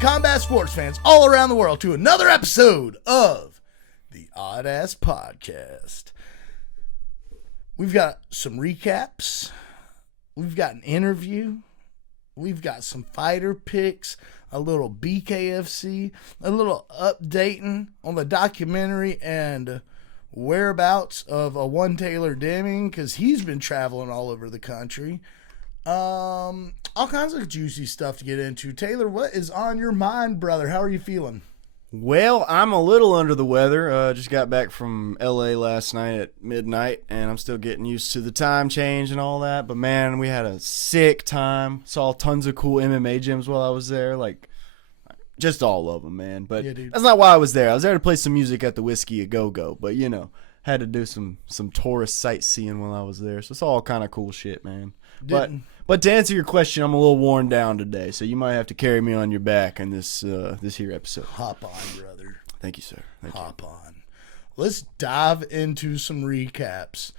combat sports fans all around the world to another episode of the Oddass podcast. We've got some recaps. We've got an interview. We've got some fighter picks, a little BKFC, a little updating on the documentary and whereabouts of a one Taylor Deming, because he's been traveling all over the country. All kinds of juicy stuff to get into. Taylor, what is on your mind, brother? How are you feeling? Well, I'm a little under the weather. Just got back from LA last night at midnight, and I'm still getting used to the time change and all that. But man, we had a sick time. Saw tons of cool MMA gyms while I was there, like just all of them, man. But yeah, that's not why I was there. I was there to play some music at the Whiskey a Go-Go, but you know, had to do some tourist sightseeing while I was there. So it's all kind of cool shit, man. But to answer your question, I'm a little worn down today, so you might have to carry me on your back in this here episode. Hop on, brother. Thank you, sir. Hop on. Let's dive into some recaps.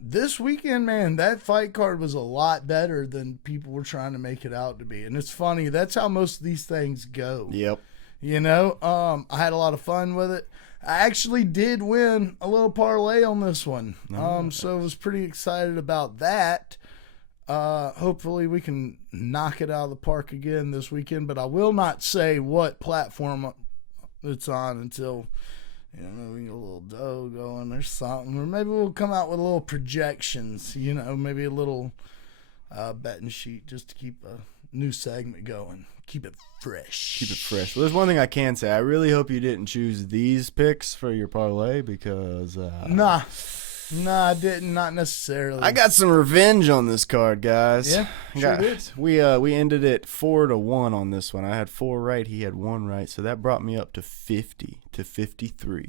This weekend, man, that fight card was a lot better than people were trying to make it out to be. And it's funny, that's how most of these things go. Yep. You know, I had a lot of fun with it. I actually did win a little parlay on this one. So I was pretty excited about that. Hopefully we can knock it out of the park again this weekend, but I will not say what platform it's on until, you know, we get a little dough going or something, or maybe we'll come out with a little projections, you know, maybe a little betting sheet just to keep a new segment going. Keep it fresh. Keep it fresh. Well, there's one thing I can say. I really hope you didn't choose these picks for your parlay because Nah, I didn't. Not necessarily. I got some revenge on this card, guys. Yeah, sure did. We ended it 4-1 on this one. I had 4 right. He had 1 right. So that brought me up to 50-53.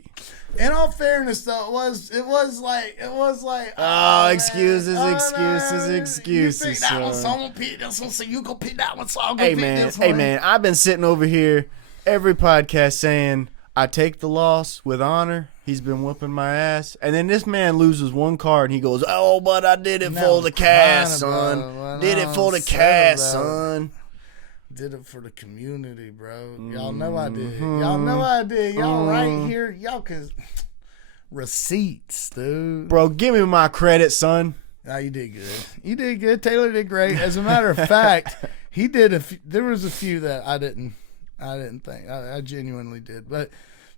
In all fairness, though, it was like. Oh, excuses. You pick that one, so I'm gonna pick this one. So you go pick that one, so I'm gonna pick this one. Hey man, I've been sitting over here every podcast saying I take the loss with honor. He's been whooping my ass. And then this man loses one card and he goes, oh, but I did it for the cash, son. Did it for the cash, son. Did it for the community, bro. Y'all know I did. Y'all know I did. Y'all right here. Y'all can receipts, dude. Bro, give me my credit, son. Nah, you did good. You did good. Taylor did great. As a matter of fact, he did there was a few that I didn't think. I genuinely did. But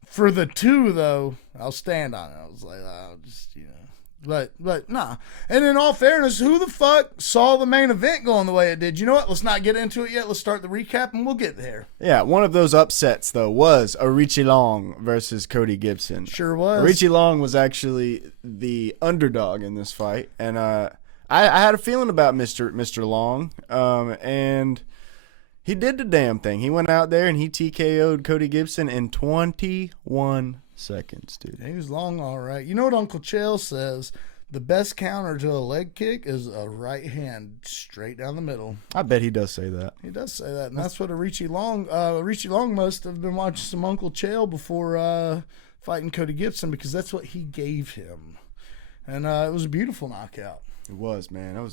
for the 2, though, I'll stand on it. I was like, I'll just, you know. But nah. And in all fairness, who the fuck saw the main event going the way it did? You know what? Let's not get into it yet. Let's start the recap, and we'll get there. Yeah, one of those upsets, though, was Richie Long versus Cody Gibson. Sure was. Richie Long was actually the underdog in this fight. And I had a feeling about Mr. Long, and he did the damn thing. He went out there and he TKO'd Cody Gibson in 21 seconds, dude. He was long, all right. You know what Uncle Chael says? The best counter to a leg kick is a right hand straight down the middle. I bet he does say that. He does say that, and that's what Richie Long must have been watching some Uncle Chael before fighting Cody Gibson, because that's what he gave him. And it was a beautiful knockout. It was, man.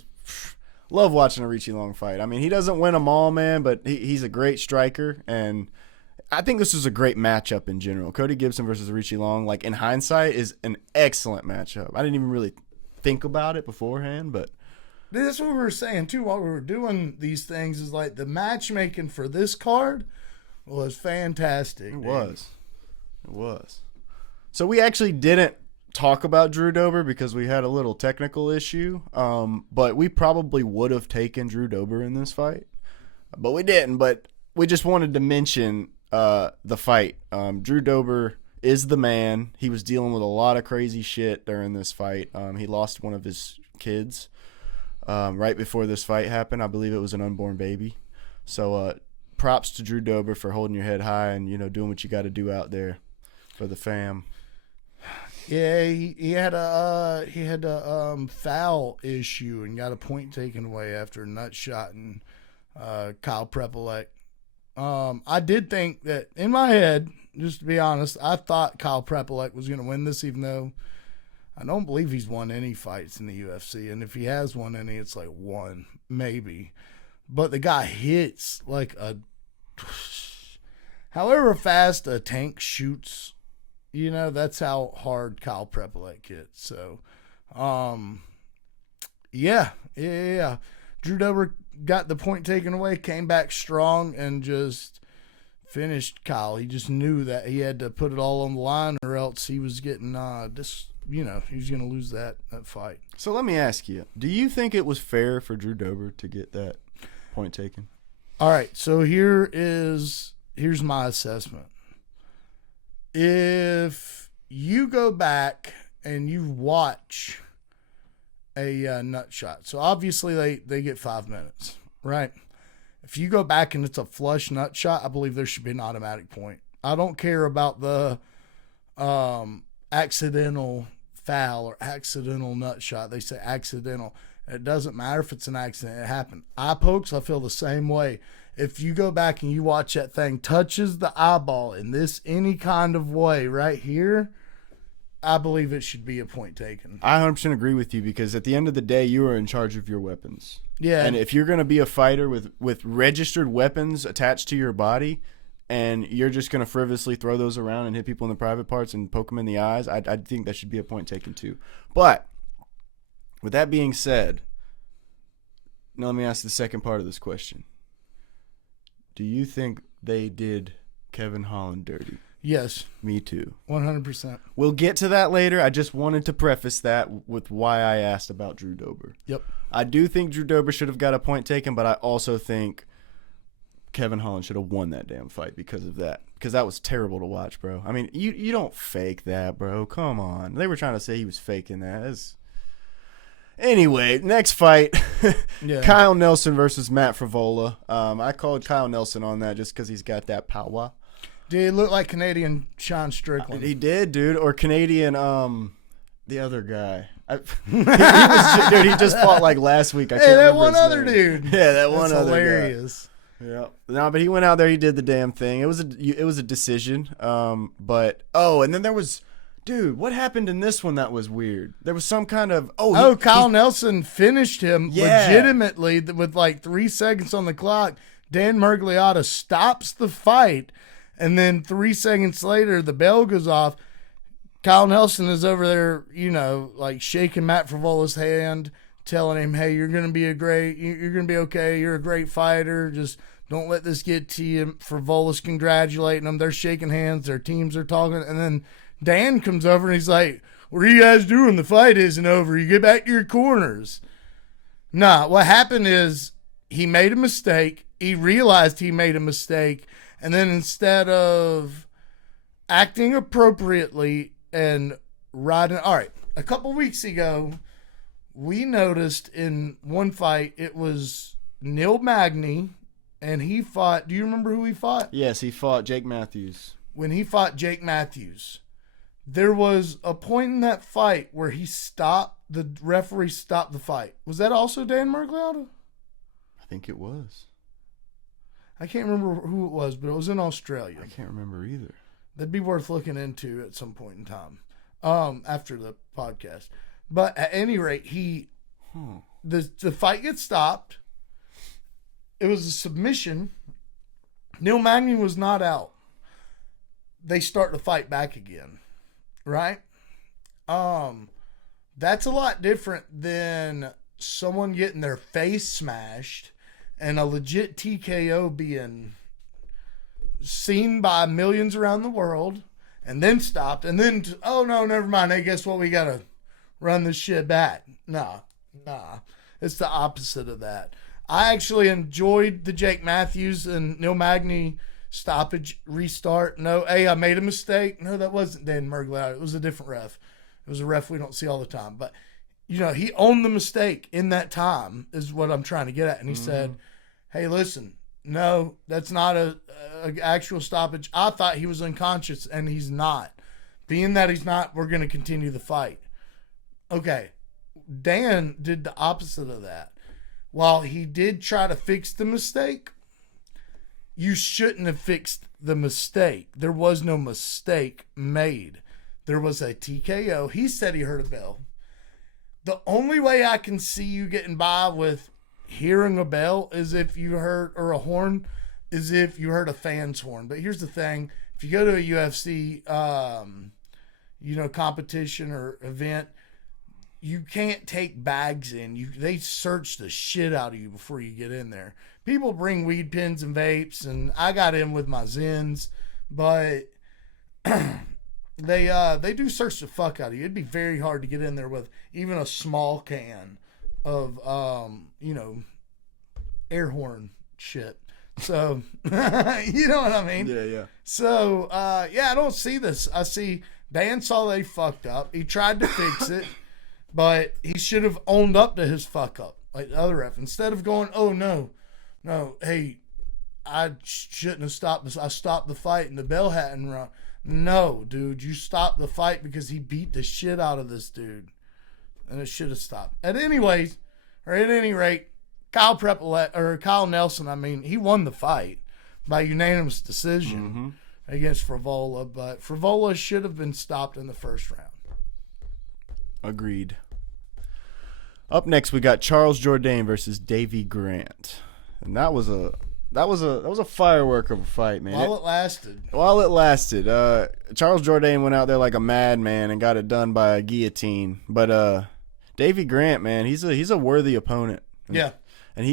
Love watching a Richie Long fight. I mean, he doesn't win them all, man, but he's a great striker, and I think this is a great matchup in general. Cody Gibson versus Richie Long, like in hindsight, is an excellent matchup. I didn't even really think about it beforehand, but that's what we were saying too while we were doing these things. Is like the matchmaking for this card was fantastic. It was. So we actually didn't talk about Drew Dober because we had a little technical issue, but we probably would have taken Drew Dober in this fight, but we didn't. But we just wanted to mention the fight. Drew Dober is the man. He was dealing with a lot of crazy shit during this fight. He lost one of his kids right before this fight happened. I believe it was an unborn baby. So props to Drew Dober for holding your head high and, you know, doing what you got to do out there for the fam. Yeah, he had a foul issue and got a point taken away after a nut shot and Kyle Prepelec. I did think that in my head, just to be honest, I thought Kyle Prepelec was going to win this, even though I don't believe he's won any fights in the UFC, and if he has won any, it's like one maybe. But the guy hits like a however fast a tank shoots, that's how hard Kyle Prepolek hits. So, yeah. Drew Dober got the point taken away, came back strong, and just finished Kyle. He just knew that he had to put it all on the line, or else he was getting he was going to lose that fight. So let me ask you, do you think it was fair for Drew Dober to get that point taken? All right, so here's my assessment. If you go back and you watch a nut shot, so obviously they get 5 minutes, right? If you go back and it's a flush nut shot, I believe there should be an automatic point. I don't care about the accidental foul or accidental nut shot. They say accidental. It doesn't matter if it's an accident. It happened. Eye pokes, I feel the same way. If you go back and you watch that thing touches the eyeball in this any kind of way right here, I believe it should be a point taken. I 100% agree with you, because at the end of the day, you are in charge of your weapons. Yeah. And if you're going to be a fighter with registered weapons attached to your body, and you're just going to frivolously throw those around and hit people in the private parts and poke them in the eyes, I think that should be a point taken too. But with that being said, now let me ask the second part of this question. Do you think they did Kevin Holland dirty? Yes. Me too. 100%. We'll get to that later. I just wanted to preface that with why I asked about Drew Dober. Yep. I do think Drew Dober should have got a point taken, but I also think Kevin Holland should have won that damn fight because of that. Because that was terrible to watch, bro. I mean, you don't fake that, bro. Come on. They were trying to say he was faking that. Anyway, next fight. Yeah. Kyle Nelson versus Matt Frivola. I called Kyle Nelson on that just because he's got that power. Dude, he looked like Canadian Sean Strickland. He did, dude. Or Canadian, the other guy. He just fought like last week. I can't that remember one his other name. dude. Yeah, that one That's other hilarious. guy. Yeah. No, but he went out there. He did the damn thing. It was a decision. And then there was, dude, what happened in this one that was weird? There was some kind of Kyle Nelson finished him legitimately with like 3 seconds on the clock. Dan Miragliotta stops the fight, and then 3 seconds later the bell goes off. Kyle Nelson is over there, like shaking Matt Frivola's hand, telling him, "Hey, you're gonna be okay. You're a great fighter. Just don't let this get to you." Frivola's congratulating them. They're shaking hands. Their teams are talking, and then Dan comes over and he's like, "What are you guys doing? The fight isn't over. You get back to your corners." Nah, what happened is he made a mistake. He realized he made a mistake, and then instead of acting appropriately and riding, all right, a couple weeks ago, we noticed in one fight, it was Neil Magny, and he fought, do you remember who he fought? Yes, he fought Jake Matthews. When he fought Jake Matthews, there was a point in that fight where the referee stopped the fight. Was that also Dan Miragliotta? I think it was. I can't remember who it was, but it was in Australia. I can't remember either. That'd be worth looking into at some point in time, after the podcast. But at any rate, the fight gets stopped. It was a submission. Neil Magny was not out. They start the fight back again, right? That's a lot different than someone getting their face smashed and a legit TKO being seen by millions around the world and then stopped and then, oh no, never mind. Hey, guess what? We got to run this shit back. Nah. It's the opposite of that. I actually enjoyed the Jake Matthews and Neil Magny stoppage restart. No, hey, I made a mistake. No, that wasn't Dan Miragliotta. It was a different ref. It was a ref we don't see all the time. But, he owned the mistake in that time is what I'm trying to get at. And he said, hey, listen, no, that's not a actual stoppage. I thought he was unconscious, and he's not. Being that he's not, we're going to continue the fight. Okay, Dan did the opposite of that. While he did try to fix the mistake, you shouldn't have fixed the mistake. There was no mistake made. There was a TKO. He said he heard a bell. The only way I can see you getting by with hearing a bell is if you heard, or a horn, as if you heard a fan's horn. But here's the thing: if you go to a UFC, competition or event, you can't take bags in. They search the shit out of you before you get in there. People bring weed pens and vapes, and I got in with my Zens, but they do search the fuck out of you. It'd be very hard to get in there with even a small can of air horn shit. So you know what I mean? Yeah. So I don't see this. I see Dan saw they fucked up. He tried to fix it, but he should have owned up to his fuck up like the other ref instead of going, "Oh no, hey, I shouldn't have stopped this. I stopped the fight and the bell hadn't run." No, dude, you stopped the fight because he beat the shit out of this dude, and it should have stopped. At any rate, Kyle Nelson, he won the fight by unanimous decision against Frivola, but Frivola should have been stopped in the first round. Agreed. Up next, we got Charles Jourdain versus Davy Grant, and that was a firework of a fight, man. While it lasted. Charles Jourdain went out there like a madman and got it done by a guillotine. But Davy Grant, man, he's a worthy opponent. Yeah. And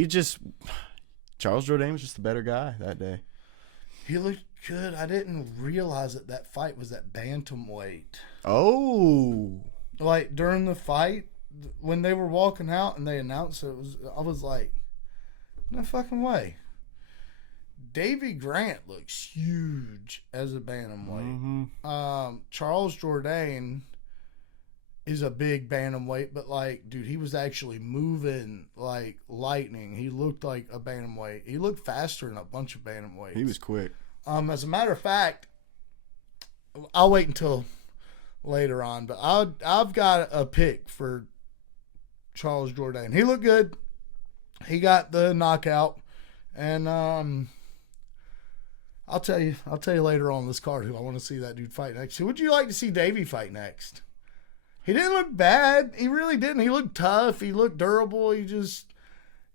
Charles Jourdain was just the better guy that day. He looked good. I didn't realize that fight was at bantamweight. Oh. Like during the fight, when they were walking out and they announced it, I was like, no fucking way. Davy Grant looks huge as a bantamweight. Charles Jourdain is a big bantamweight, but dude, he was actually moving like lightning. He looked like a bantamweight. He looked faster than a bunch of bantamweights. He was quick. As a matter of fact, I'll wait until later on, but I've got a pick for Charles Jourdain. He looked good. He got the knockout, and I'll tell you later on this card who I want to see that dude fight next. Who would you like to see Davey fight next? He didn't look bad. He really didn't. He looked tough. He looked durable. He just,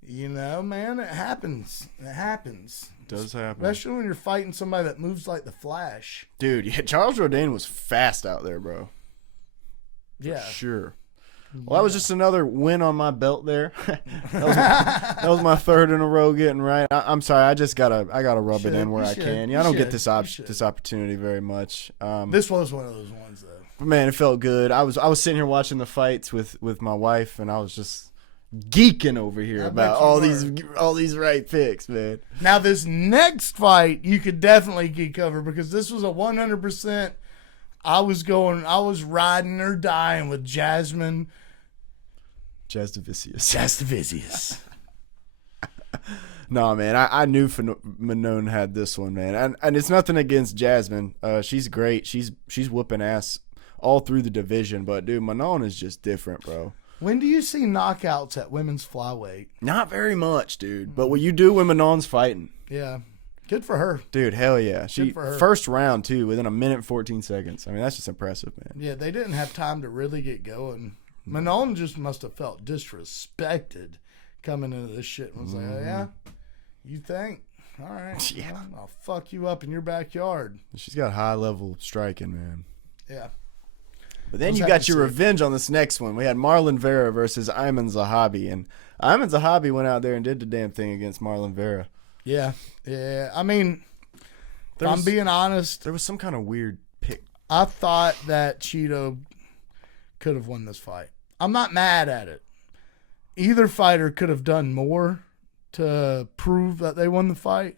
man, it happens. It happens. It does happen. Especially when you're fighting somebody that moves like the Flash. Dude, yeah, Charles Jourdain was fast out there, bro. Yeah. For sure. Well, that was just another win on my belt there. that was my third in a row getting right. I'm sorry, I gotta rub it in where I can. Yeah, I don't get this opportunity very much. This was one of those ones though. But man, it felt good. I was sitting here watching the fights with my wife, and I was just geeking over here about all these right picks, man. Now this next fight you could definitely geek over because this was a 100%. I was riding or dying with Jasmine. Jasdavicius. No, man, I knew Manon had this one, man, and it's nothing against Jasmine. She's great. She's whooping ass all through the division, but dude, Manon is just different, bro. When do you see knockouts at women's flyweight? Not very much, dude. But what you do when Manon's fighting? Yeah, good for her, dude. Hell yeah, first round too, within a minute and 14 seconds. I mean, that's just impressive, man. Yeah, they didn't have time to really get going. Manon just must have felt disrespected coming into this shit and was like, "Oh yeah, you think? All right, yeah, well, I'll fuck you up in your backyard." She's got high level striking, man. Yeah. But then you got your revenge on this next one. We had Marlon Vera versus Ayman Zahabi, and Ayman Zahabi went out there and did the damn thing against Marlon Vera. Yeah. I mean, if I'm being honest, there was some kind of weird pick. I thought that Cheeto could have won this fight. I'm not mad at it. Either fighter could have done more to prove that they won the fight.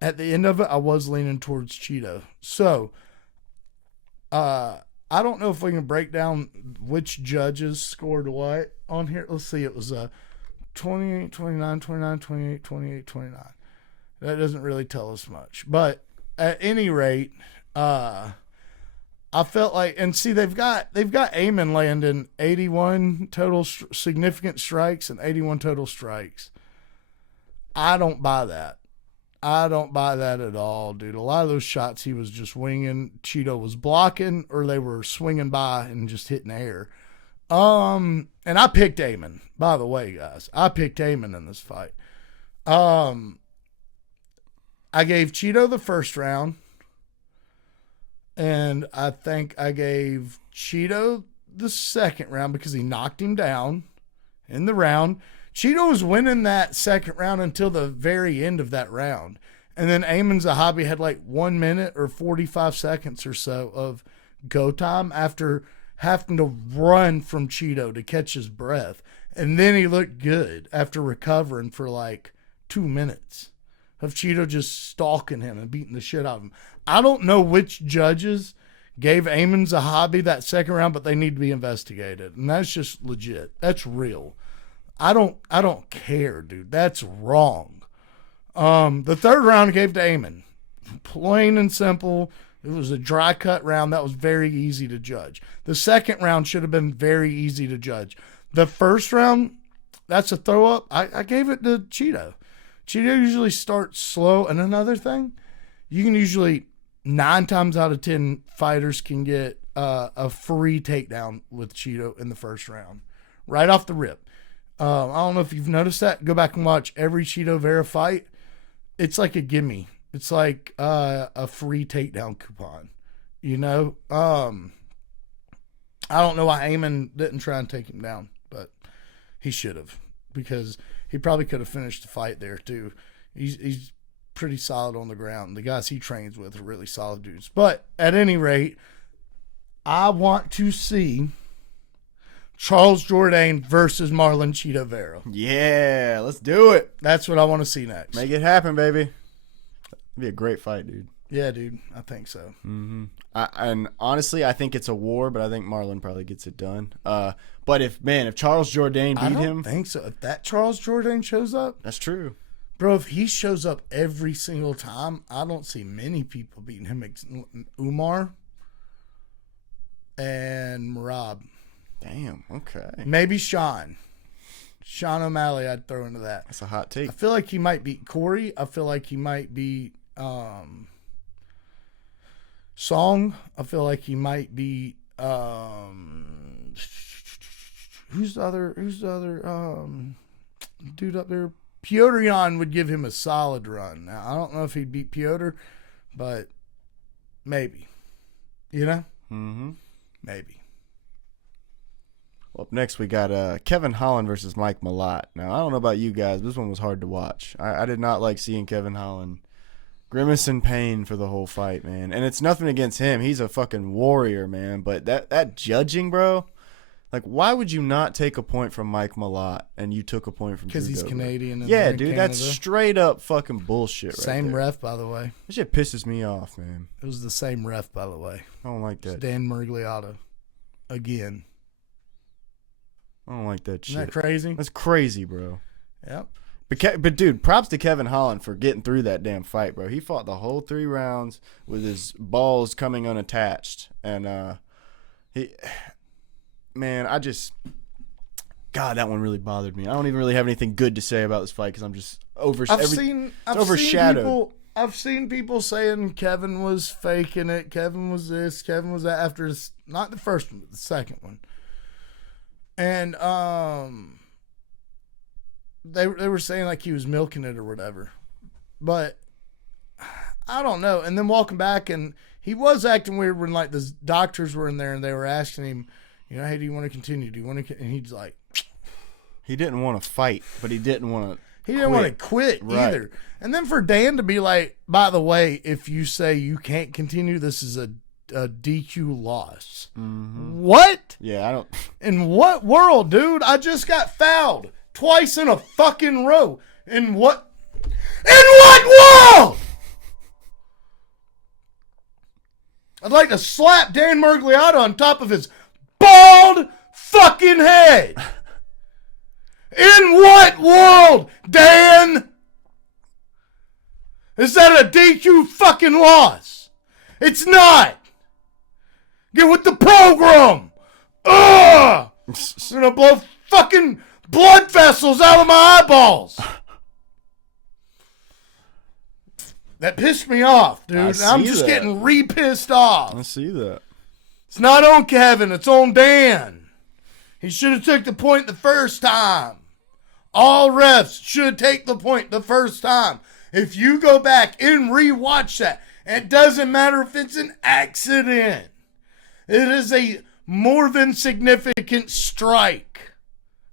At the end of it, I was leaning towards Cheeto. So, I don't know if we can break down which judges scored what on here. Let's see. It was 28, 29, 29, 28, 28, 29. That doesn't really tell us much. But at any rate, I felt like, and see, they've got Ayman landing 81 total significant strikes and 81 total strikes. I don't buy that. I don't buy that at all, dude. A lot of those shots he was just winging. Cheeto was blocking, or they were swinging by and just hitting air. And I picked Ayman, by the way, guys. I picked Ayman in this fight. I gave Cheeto the first round. And I think I gave Cheeto the second round because he knocked him down in the round. Cheeto was winning that second round until the very end of that round. And then Ayman Zahabi had like 1 minute or 45 seconds or so of go time after having to run from Cheeto to catch his breath. And then he looked good after recovering for like 2 minutes of Cheeto just stalking him and beating the shit out of him. I don't know which judges gave Ayman Zahabi that second round, but they need to be investigated. And that's just legit. That's real. I don't care, dude. That's wrong. The third round I gave to Ayman. Plain and simple. It was a dry cut round that was very easy to judge. The second round should have been very easy to judge. The first round, that's a throw up. I gave it to Cheeto. Cheeto usually starts slow. And another thing, you can usually 9 times out of 10 fighters can get a free takedown with Cheeto in the first round, right off the rip. I don't know if you've noticed that. Go back and watch every Cheeto Vera fight. It's like a gimme. It's like a free takedown coupon. You know? I don't know why Ayman didn't try and take him down, but he should have, because he probably could have finished the fight there too. He's pretty solid on the ground. The guys he trains with are really solid dudes. But at any rate, I want to see Charles Jourdain versus Marlon Cheeto Vera. Yeah, let's do it. That's what I want to see next. Make it happen, baby. It'd be a great fight, dude. Yeah, dude. I think so. Mm-hmm. And honestly, I think it's a war, but I think Marlon probably gets it done. But if Charles Jourdain beat him, I don't think so. If that Charles Jourdain shows up, that's true. Bro, if he shows up every single time, I don't see many people beating him. Umar and Merab. Damn, okay. Maybe Sean O'Malley, I'd throw into that. That's a hot take. I feel like he might beat Corey. I feel like he might beat Song. I feel like he might beat who's the other dude up there? Piotr Jan would give him a solid run. Now, I don't know if he'd beat Piotr, but maybe. You know? Mm-hmm. Maybe. Well, up next we got Kevin Holland versus Mike Malott. Now, I don't know about you guys, but this one was hard to watch. I did not like seeing Kevin Holland grimace in pain for the whole fight, man. And it's nothing against him. He's a fucking warrior, man. But that judging, bro, like, why would you not take a point from Mike Malott and you took a point from Drew Because he's Dober? Canadian. And Yeah, dude, Canada. that's straight up fucking bullshit right Same there. ref, by the way. That shit pisses me off, man. It was the same ref, by the way. I don't like It's that. Dan Murgliata. Again. I don't like that shit. Isn't that crazy? That's crazy, bro. Yep. But dude, props to Kevin Holland for getting through that damn fight, bro. He fought the whole 3 rounds with his balls coming unattached, and God, that one really bothered me. I don't even really have anything good to say about this fight because I'm just overshadowed. I've seen people saying Kevin was faking it. Kevin was this. Kevin was that. After not the first one, but the second one. And they were saying like he was milking it or whatever, but I don't know. And then walking back, and he was acting weird when like the doctors were in there and they were asking him, you know, hey, do you want to continue? Do you want to? And he's like, he didn't want to fight, but he didn't want to. He didn't want to quit either. And then for Dan to be like, by the way, if you say you can't continue, this is a DQ loss. Mm-hmm. What? Yeah, I don't. In what world, dude? I just got fouled twice in a fucking row. In what world? I'd like to slap Dan Murgliata on top of his bald fucking head. In what world, Dan? Is that a DQ fucking loss? It's not. Get with the program. Ugh! I'm gonna blow fucking blood vessels out of my eyeballs. That pissed me off, dude. I'm just getting re-pissed off. I see that. It's not on Kevin. It's on Dan. He should have took the point the first time. All refs should take the point the first time. If you go back and rewatch that, it doesn't matter if it's an accident. It is a more than significant strike,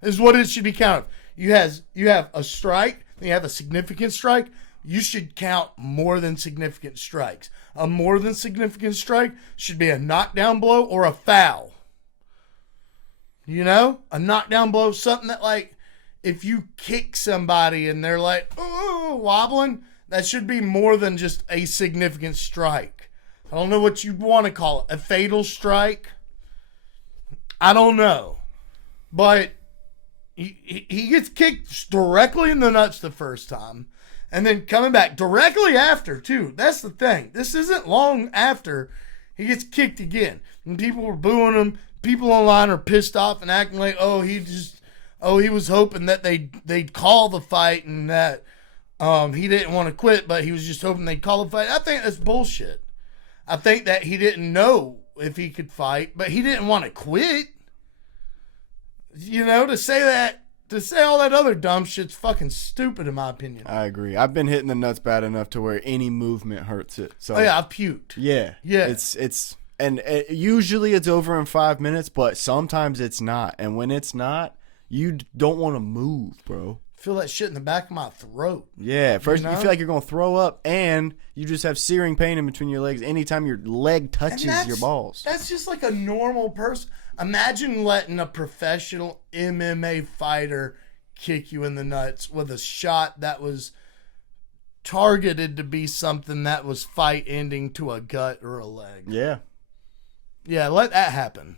is what it should be counted. You have a strike, then you have a significant strike. You should count more than significant strikes. A more than significant strike should be a knockdown blow or a foul. You know? A knockdown blow, something that, like, if you kick somebody and they're like, ooh, wobbling, that should be more than just a significant strike. I don't know what you'd want to call it. A fatal strike? I don't know. But he gets kicked directly in the nuts the first time. And then coming back directly after, too. That's the thing. This isn't long after he gets kicked again. And people were booing him. People online are pissed off and acting like, he was hoping that they'd call the fight and that he didn't want to quit, but he was just hoping they'd call the fight. I think that's bullshit. I think that he didn't know if he could fight, but he didn't want to quit. You know, to say all that other dumb shit's fucking stupid in my opinion. I agree. I've been hitting the nuts bad enough to where any movement hurts it. So yeah, I've puked. Yeah. It's usually it's over in 5 minutes, but sometimes it's not. And when it's not, you don't want to move, bro. Feel that shit in the back of my throat. Yeah, first you feel like you're going to throw up, and you just have searing pain in between your legs anytime your leg touches your balls. That's just like a normal person. Imagine letting a professional MMA fighter kick you in the nuts with a shot that was targeted to be something that was fight-ending to a gut or a leg. Yeah. Yeah, let that happen.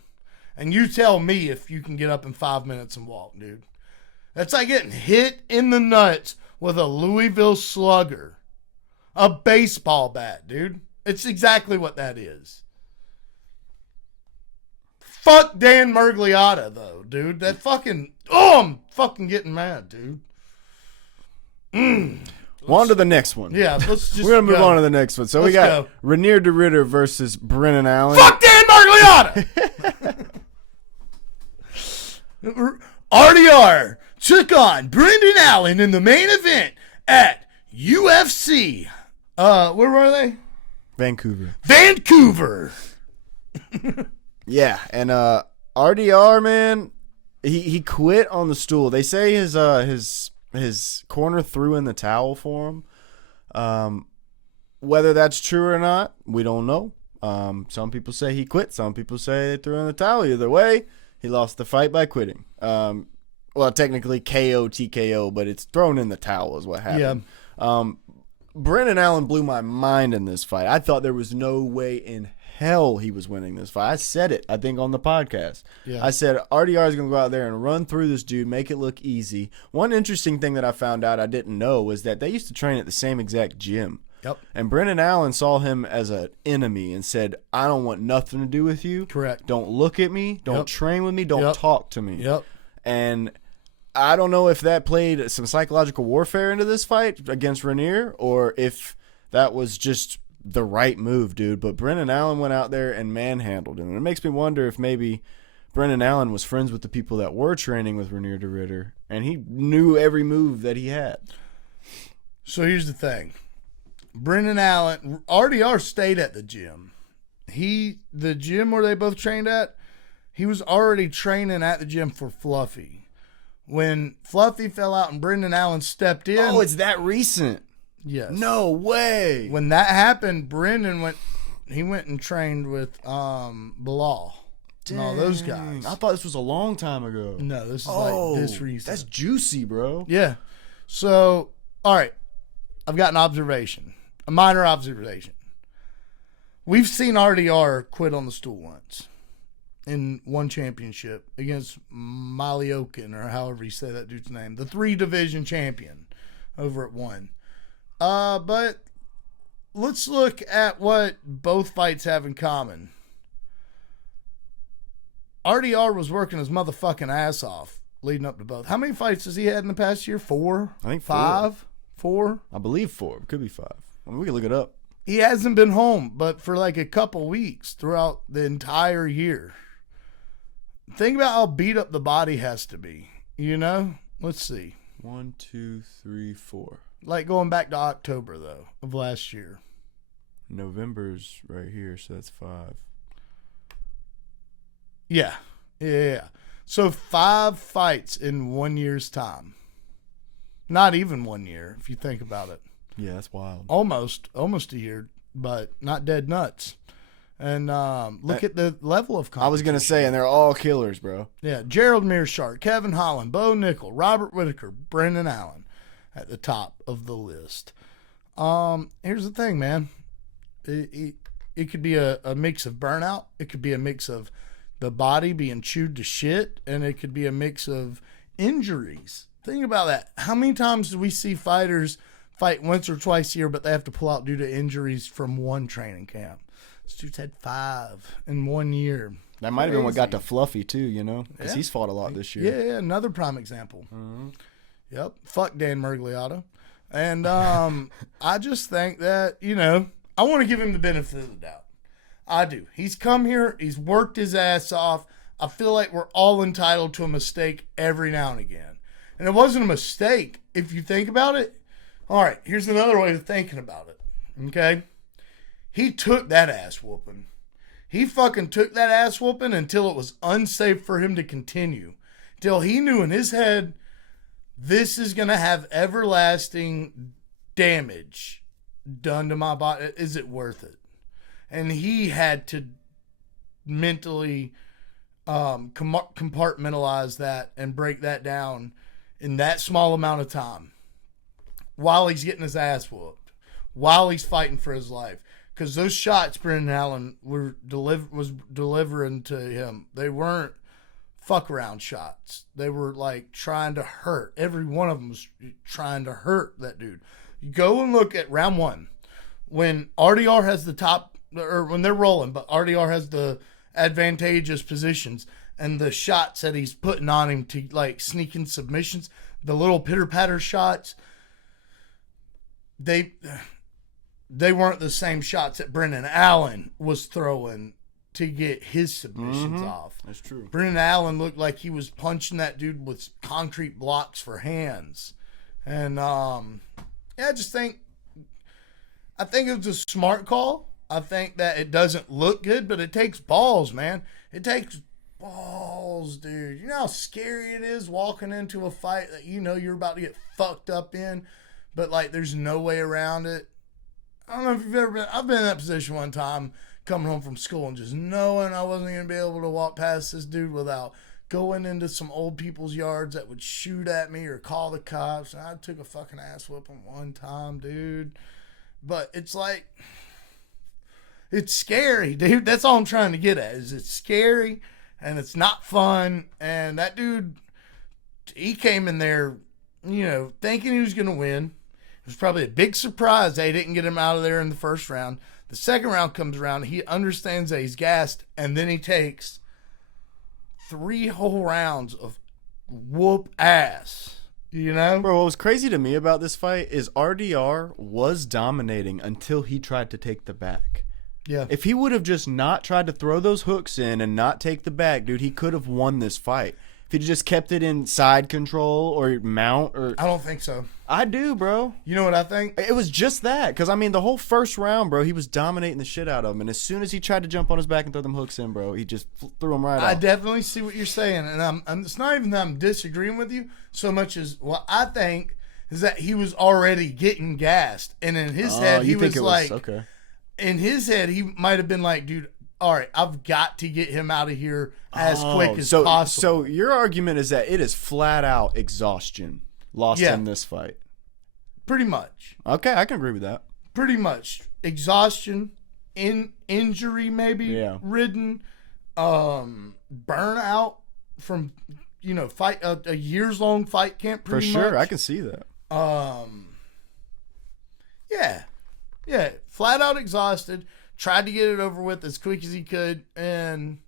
And you tell me if you can get up in 5 minutes and walk, dude. That's like getting hit in the nuts with a Louisville Slugger. A baseball bat, dude. It's exactly what that is. Fuck Dan Mergliotta, though, dude. That fucking... Oh, I'm fucking getting mad, dude. On to the next one. Yeah, let's just We're going to move on to the next one. So we got Ranier de Ridder versus Brennan Allen. Fuck Dan Mergliotta! RDR took on Brendan Allen in the main event at UFC. Where were they? Vancouver. Yeah, and RDR, man, he quit on the stool. They say his corner threw in the towel for him. Whether that's true or not, we don't know. Some people say he quit. Some people say they threw in the towel. Either way, he lost the fight by quitting. Well, technically KO, TKO, but it's thrown in the towel is what happened. Yeah. Brendan Allen blew my mind in this fight. I thought there was no way in hell he was winning this fight. I said it, I think, on the podcast. Yeah. I said RDR is going to go out there and run through this dude, make it look easy. One interesting thing that I found out I didn't know was that they used to train at the same exact gym. Yep. And Brendan Allen saw him as an enemy and said, I don't want nothing to do with you. Correct. Don't look at me. Don't train with me. Don't talk to me. Yep. And I don't know if that played some psychological warfare into this fight against Ranier or if that was just the right move, dude. But Brendan Allen went out there and manhandled him. And it makes me wonder if maybe Brendan Allen was friends with the people that were training with Ranier de Ridder and he knew every move that he had. So here's the thing. Brendan Allen, RDR stayed at the gym. The gym where they both trained at, he was already training at the gym for Fluffy. When Fluffy fell out and Brendan Allen stepped in. Oh, it's that recent. Yes. No way. When that happened, Brendan went and trained with Bilal. And all those guys. I thought this was a long time ago. No, this is like this recent. That's juicy, bro. Yeah. So, all right. I've got an observation. A minor observation. We've seen RDR quit on the stool once in one championship against Maliokin, or however you say that dude's name, the 3-division champion over at 1. But let's look at what both fights have in common. RDR was working his motherfucking ass off leading up to both. How many fights has he had in the past year? 4? I think 5? 4? I believe 4. It could be 5. I mean, we can look it up. He hasn't been home, but for like a couple weeks throughout the entire year. Think about how beat up the body has to be, you know? Let's see. 1, 2, 3, 4. Like going back to October, though, of last year. November's right here, so that's 5. Yeah. So 5 fights in 1 year's time. Not even 1 year, if you think about it. Yeah, that's wild. Almost a year, but not dead nuts. And look at the level of competition. I was going to say, and they're all killers, bro. Yeah, Gerald Mearshart, Kevin Holland, Bo Nickel, Robert Whitaker, Brendan Allen at the top of the list. Here's the thing, man. It could be a mix of burnout. It could be a mix of the body being chewed to shit, and it could be a mix of injuries. Think about that. How many times do we see fighters fight once or twice a year, but they have to pull out due to injuries from one training camp? This dude's had 5 in 1 year. That might have been what got to Fluffy, too, you know? Because he's fought a lot this year. Yeah, another prime example. Mm-hmm. Yep. Fuck Dan Murgliata. And I just think that, I want to give him the benefit of the doubt. I do. He's come here. He's worked his ass off. I feel like we're all entitled to a mistake every now and again. And it wasn't a mistake if you think about it. All right, here's another way of thinking about it. Okay? He took that ass whooping. He fucking took that ass whooping until it was unsafe for him to continue. Till he knew in his head, this is going to have everlasting damage done to my body. Is it worth it? And he had to mentally compartmentalize that and break that down in that small amount of time while he's getting his ass whooped, while he's fighting for his life. Because those shots Brendan Allen was delivering to him, they weren't fuck around shots. They were like trying to hurt. Every one of them was trying to hurt that dude. You go and look at round 1 when RDR has the top, or when they're rolling, but RDR has the advantageous positions, and the shots that he's putting on him to like sneaking submissions, the little pitter patter shots, they weren't the same shots that Brendan Allen was throwing to get his submissions off. That's true. Brendan Allen looked like he was punching that dude with concrete blocks for hands. And I think it was a smart call. I think that it doesn't look good, but it takes balls, man. It takes balls, dude. You know how scary it is walking into a fight that you know you're about to get fucked up in, but like there's no way around it. I don't know if you've ever been. I've been in that position one time, coming home from school and just knowing I wasn't going to be able to walk past this dude without going into some old people's yards that would shoot at me or call the cops. And I took a fucking ass whooping one time, dude. But it's like, it's scary, dude. That's all I'm trying to get at, is it's scary and it's not fun. And that dude, he came in there, thinking he was going to win. It was probably a big surprise they didn't get him out of there in the first round. The second round comes around. He understands that he's gassed, and then he takes 3 whole rounds of whoop ass. Bro, what was crazy to me about this fight is RDR was dominating until he tried to take the back. Yeah. If he would have just not tried to throw those hooks in and not take the back, dude, he could have won this fight. If he just kept it in side control or mount or... I don't think so. I do, bro. You know what I think? It was just that. Because, the whole first round, bro, he was dominating the shit out of him. And as soon as he tried to jump on his back and throw them hooks in, bro, he just threw them right I off. definitely see what you're saying. And it's not even that I'm disagreeing with you so much as what I think is that he was already getting gassed. And in his head, he was like... Okay. In his head, he might have been like, dude, all right, I've got to get him out of here as quick as possible. So your argument is that it is flat out exhaustion lost in this fight. Pretty much. Okay, I can agree with that. Pretty much. Exhaustion, injury maybe ridden, burnout from, fight a years long fight camp pretty much. For sure, I can see that. Yeah, flat out exhausted. Tried to get it over with as quick as he could, and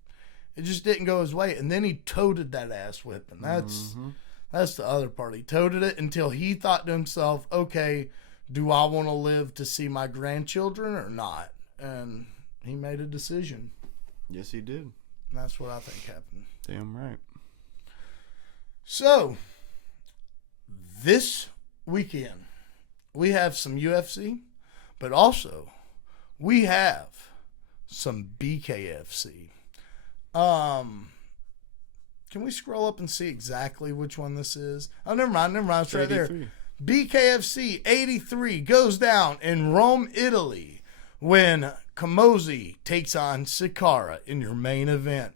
it just didn't go his way. And then he toted that ass whipping. That's the other part. He toted it until he thought to himself, okay, do I want to live to see my grandchildren or not? And he made a decision. Yes, he did. And that's what I think happened. Damn right. So, this weekend, we have some UFC, but also we have some BKFC. Can we scroll up and see exactly which one this is? Oh, never mind. It's right there. BKFC 83 goes down in Rome, Italy, when Camozzi takes on Sakara in your main event.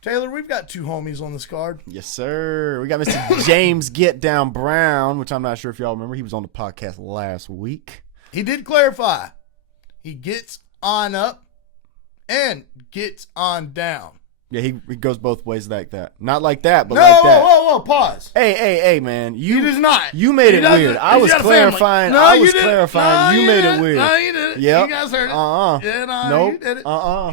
Taylor, we've got two homies on this card. Yes, sir. We got Mr. James Get Down Brown, which I'm not sure if y'all remember. He was on the podcast last week. He did clarify. He gets on up and gets on down. Yeah, he goes both ways like that. Not like that, but no, like that. Whoa, pause. Hey, man. He does not. You made it weird. I was clarifying. No, I was you did clarifying. No, you made it weird. No, you did it. Yep. You guys heard it. Yeah, no, nope. you did it.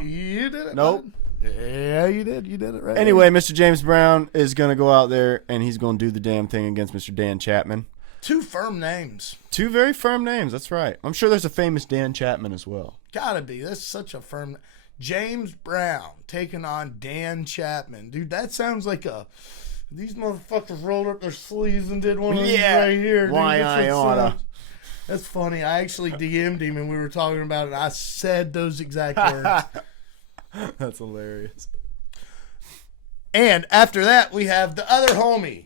You did it. Nope. Yeah, you did. You did it right. Anyway, Mr. James Brown is going to go out there, and he's going to do the damn thing against Mr. Dan Chapman. Two firm names. Two very firm names. That's right. I'm sure there's a famous Dan Chapman as well. Gotta be. That's such a firm. James Brown taking on Dan Chapman. Dude, that sounds like these motherfuckers rolled up their sleeves and did one of these right here. Dude. Why I oughta. That's funny. I actually DM'd him and we were talking about it. I said those exact words. That's hilarious. And after that, we have the other homie,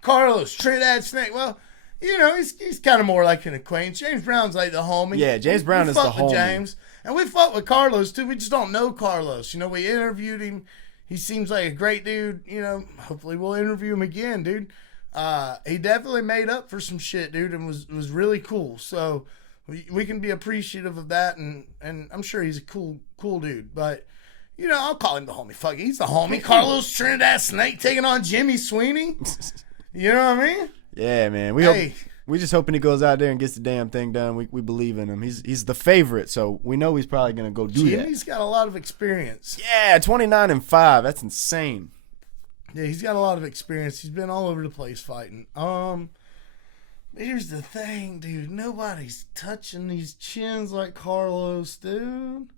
Carlos Trinidad Snake. Well, you know, he's kind of more like an acquaintance. James Brown's like the homie. Yeah, James Brown is the homie. James. And we fought with Carlos, too. We just don't know Carlos. You know, we interviewed him. He seems like a great dude. You know, hopefully we'll interview him again, dude. He definitely made up for some shit, dude, and was really cool. So we can be appreciative of that, and I'm sure he's a cool dude. But, you know, I'll call him the homie. Fuck it, he's the homie. Carlos Trinidad Snake taking on Jimmy Sweeney. You know what I mean? Yeah, man. We just hoping he goes out there and gets the damn thing done. We believe in him. He's the favorite, so we know he's probably gonna go do that. Jimmy's got a lot of experience. Yeah, 29-5. That's insane. Yeah, he's got a lot of experience. He's been all over the place fighting. Here's the thing, dude. Nobody's touching these chins like Carlos, dude.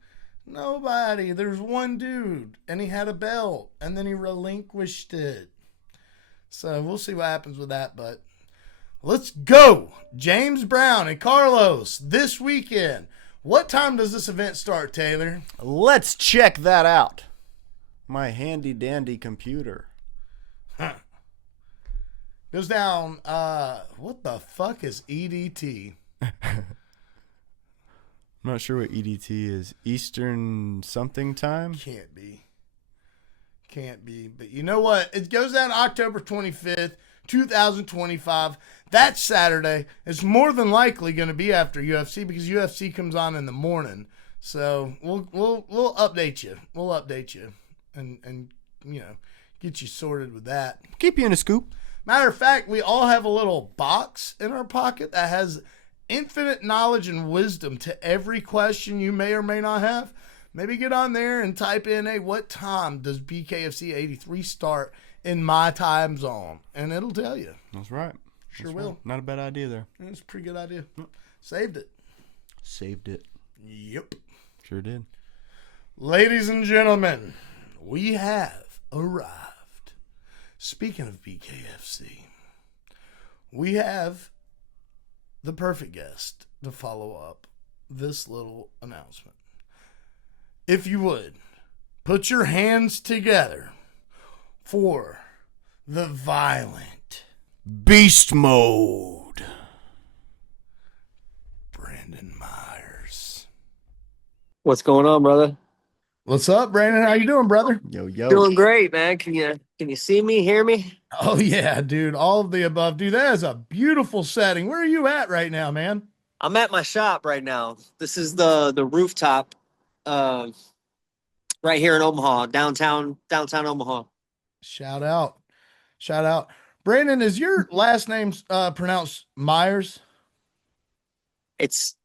Nobody. There's one dude, and he had a belt, and then he relinquished it. So we'll see what happens with that, but let's go. James Brown and Carlos this weekend. What time does this event start, Taylor? Let's check that out. My handy dandy computer. Goes down, what the fuck is EDT? I'm not sure what EDT is. Eastern something time? Can't be. But you know what? It goes down October 25th, 2025. That's Saturday. It's more than likely going to be after UFC because UFC comes on in the morning. So we'll update you. We'll update you and you know, get you sorted with that. Keep you in a scoop. Matter of fact, we all have a little box in our pocket that has infinite knowledge and wisdom to every question you may or may not have. Maybe get on there and type in, hey, what time does BKFC 83 start in my time zone? And it'll tell you. That's right. Sure will. Not a bad idea there. That's a pretty good idea. Saved it. Yep. Sure did. Ladies and gentlemen, we have arrived. Speaking of BKFC, we have the perfect guest to follow up this little announcement. If you would, put your hands together for the violent BeastMode, Brandon Myers. What's going on, brother? What's up, Brandon? How you doing, brother? Yo. Doing great, man. Can you see me, hear me? Oh, yeah, dude. All of the above. Dude, that is a beautiful setting. Where are you at right now, man? I'm at my shop right now. This is the rooftop right here in Omaha, downtown Omaha. Shout out. Brandon, is your last name pronounced Myers? It's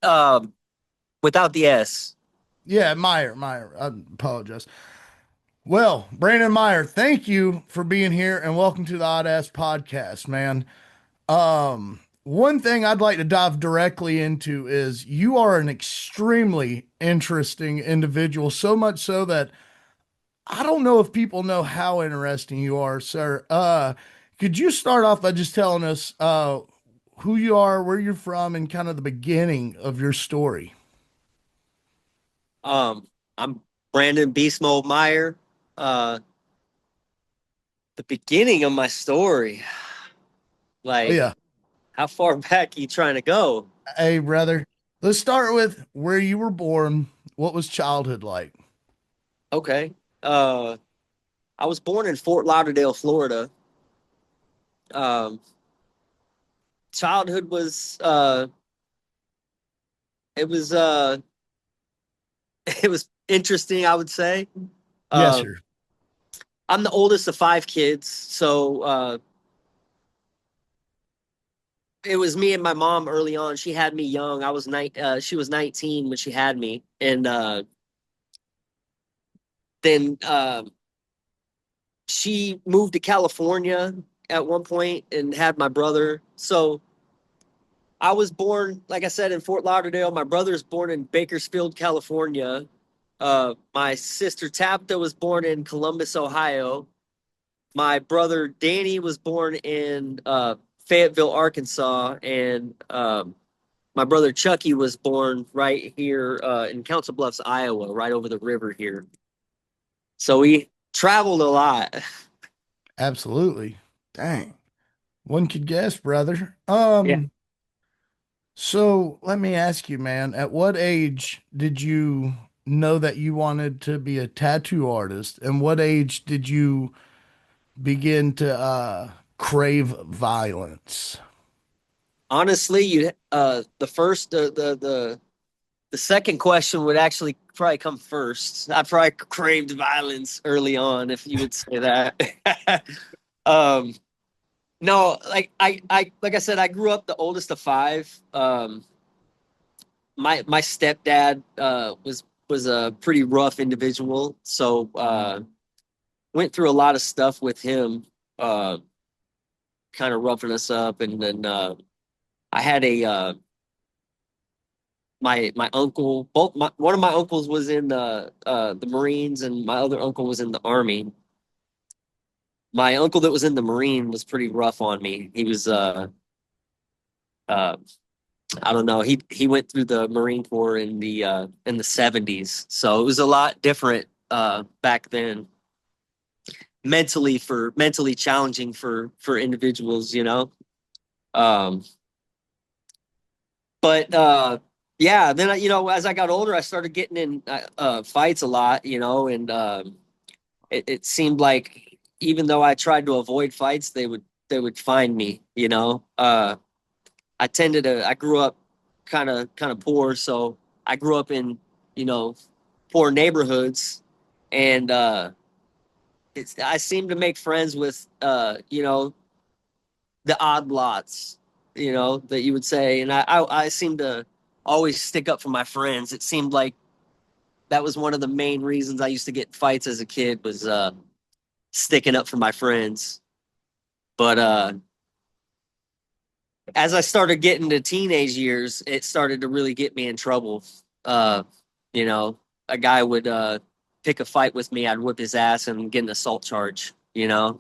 without the S. Yeah, Meyer. I apologize. Well, Brandon Meyer, thank you for being here and welcome to the Oddass podcast, man. One thing I'd like to dive directly into is you are an extremely interesting individual, so much so that I don't know if people know how interesting you are, sir. Could you start off by just telling us who you are, where you're from, and kind of the beginning of your story. I'm Brandon BeastMode Meyer. Uh, the beginning of my story, Oh, like yeah. how far back you trying to go? Hey, brother. Let's start with where you were born. What was childhood like? Okay. Uh, I was born in Fort Lauderdale, Florida. Um, Childhood was it was it was interesting, I would say. Yes, Um, sir. I'm the oldest of five kids, so it was me and my mom early on. She had me young. She was 19 when she had me, and then she moved to California at one point and had my brother. So I was born, like I said, in Fort Lauderdale. My brother's born in Bakersfield, California. My sister Tabitha was born in Columbus, Ohio. My brother Danny was born in Fayetteville, Arkansas, and my brother Chucky was born right here in Council Bluffs, Iowa, right over the river here. So we traveled a lot. Absolutely. Dang. One could guess, brother. Yeah, So let me ask you, man, at what age did you know that you wanted to be a tattoo artist? And what age did you begin to crave violence? honestly, you the second question would actually probably come first. I probably craved violence early on, if you would say that. um, no, like I said, I grew up the oldest of five. My stepdad was a pretty rough individual, so went through a lot of stuff with him, uh, kind of roughing us up, and then I had a my uncle. One of my uncles was in the Marines, and my other uncle was in the Army. My uncle that was in the Marine was pretty rough on me. He was uh I don't know. He went through the Marine Corps in the 70s. So it was a lot different back then. Mentally challenging for individuals, you know. Um but yeah, then as I got older I started getting in fights a lot, and it seemed like even though I tried to avoid fights, they would find me, I grew up kind of poor, so I grew up in you know poor neighborhoods, and I seem to make friends with the odd lots, that you would say, and I seem to always stick up for my friends. It seemed like that was one of the main reasons I used to get in fights as a kid, was sticking up for my friends. But as I started getting to teenage years, it started to really get me in trouble. Uh, you know, a guy would pick a fight with me, I'd whip his ass and get an assault charge, and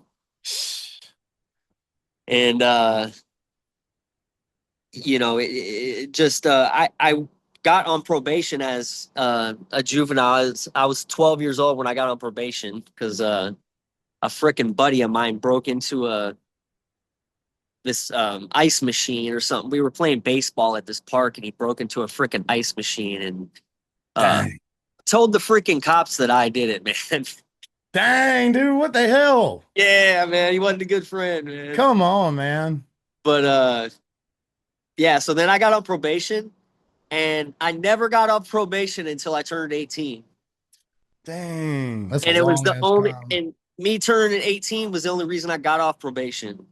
it just I got on probation as a juvenile. I was 12 years old when I got on probation because a freaking buddy of mine broke into this ice machine or something. We were playing baseball at this park, and he broke into a freaking ice machine and uh, Dang. told the freaking cops that I did it, man. Dang, dude, what the hell? Yeah, man, he wasn't a good friend, man. Come on, man. But yeah, so then I got on probation, and I never got off probation until I turned 18. Dang. That's a And it was long the ass only, time. and me turning 18 was the only reason I got off probation.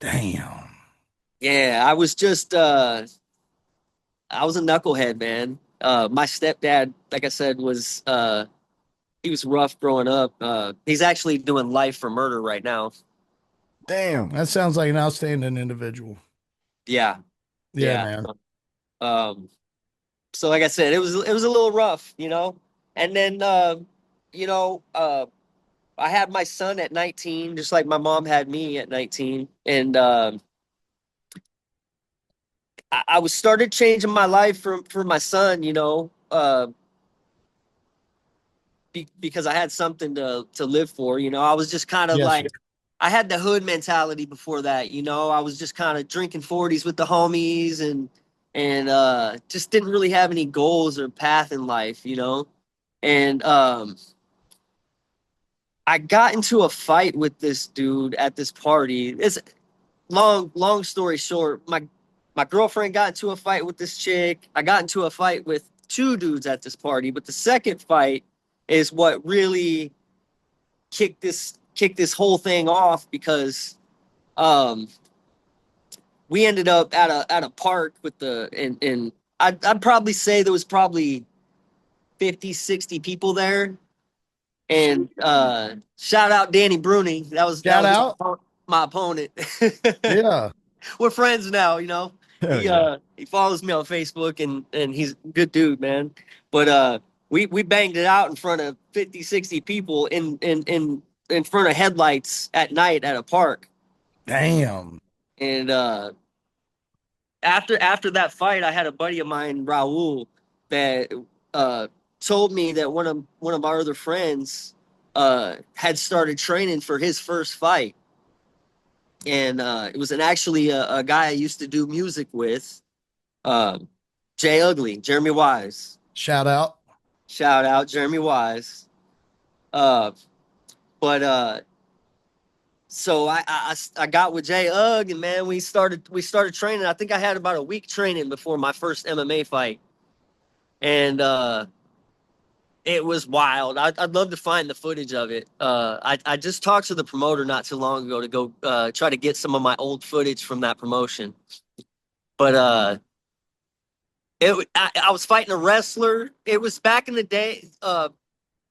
Damn. Yeah, I was a knucklehead, man. My stepdad, like I said, he was rough growing up. He's actually doing life for murder right now. Damn. That sounds like an outstanding individual. Yeah, Yeah, yeah. man. Um, so like I said, it was a little rough, And then you know, I had my son at 19, just like my mom had me at 19, and I was started changing my life for my son, you know, because I had something to live for. You know, I was just kind of Yes, like, sir. I had the hood mentality before that. You know, I was just kind of drinking 40s with the homies and just didn't really have any goals or path in life. You know, and I got into a fight with this dude at this party. It's long story short. My girlfriend got into a fight with this chick. I got into a fight with two dudes at this party, but the second fight is what really kicked this whole thing off because um we ended up at a park with the and I'd probably say there was probably 50, 60 people there. And shout out Danny Bruni. That Shout was out. my opponent. Yeah. We're friends now, you know. Hell yeah. He follows me on Facebook and he's a good dude, man. But we banged it out in front of 50, 60 people in front of headlights at night at a park. Damn. And after that fight, I had a buddy of mine, Raul, that uh told me that one of our other friends had started training for his first fight. And it was actually a guy I used to do music with, uh, Jay Ugly, Jeremy Wise. Shout out. Shout out Jeremy Wise. Uh, but so I got with Jay Ugg, and man, we started training. I think I had about a week training before my first MMA fight, and it was wild. I'd love to find the footage of it. I just talked to the promoter not too long ago to go try to get some of my old footage from that promotion. But I was fighting a wrestler. It was back in the day.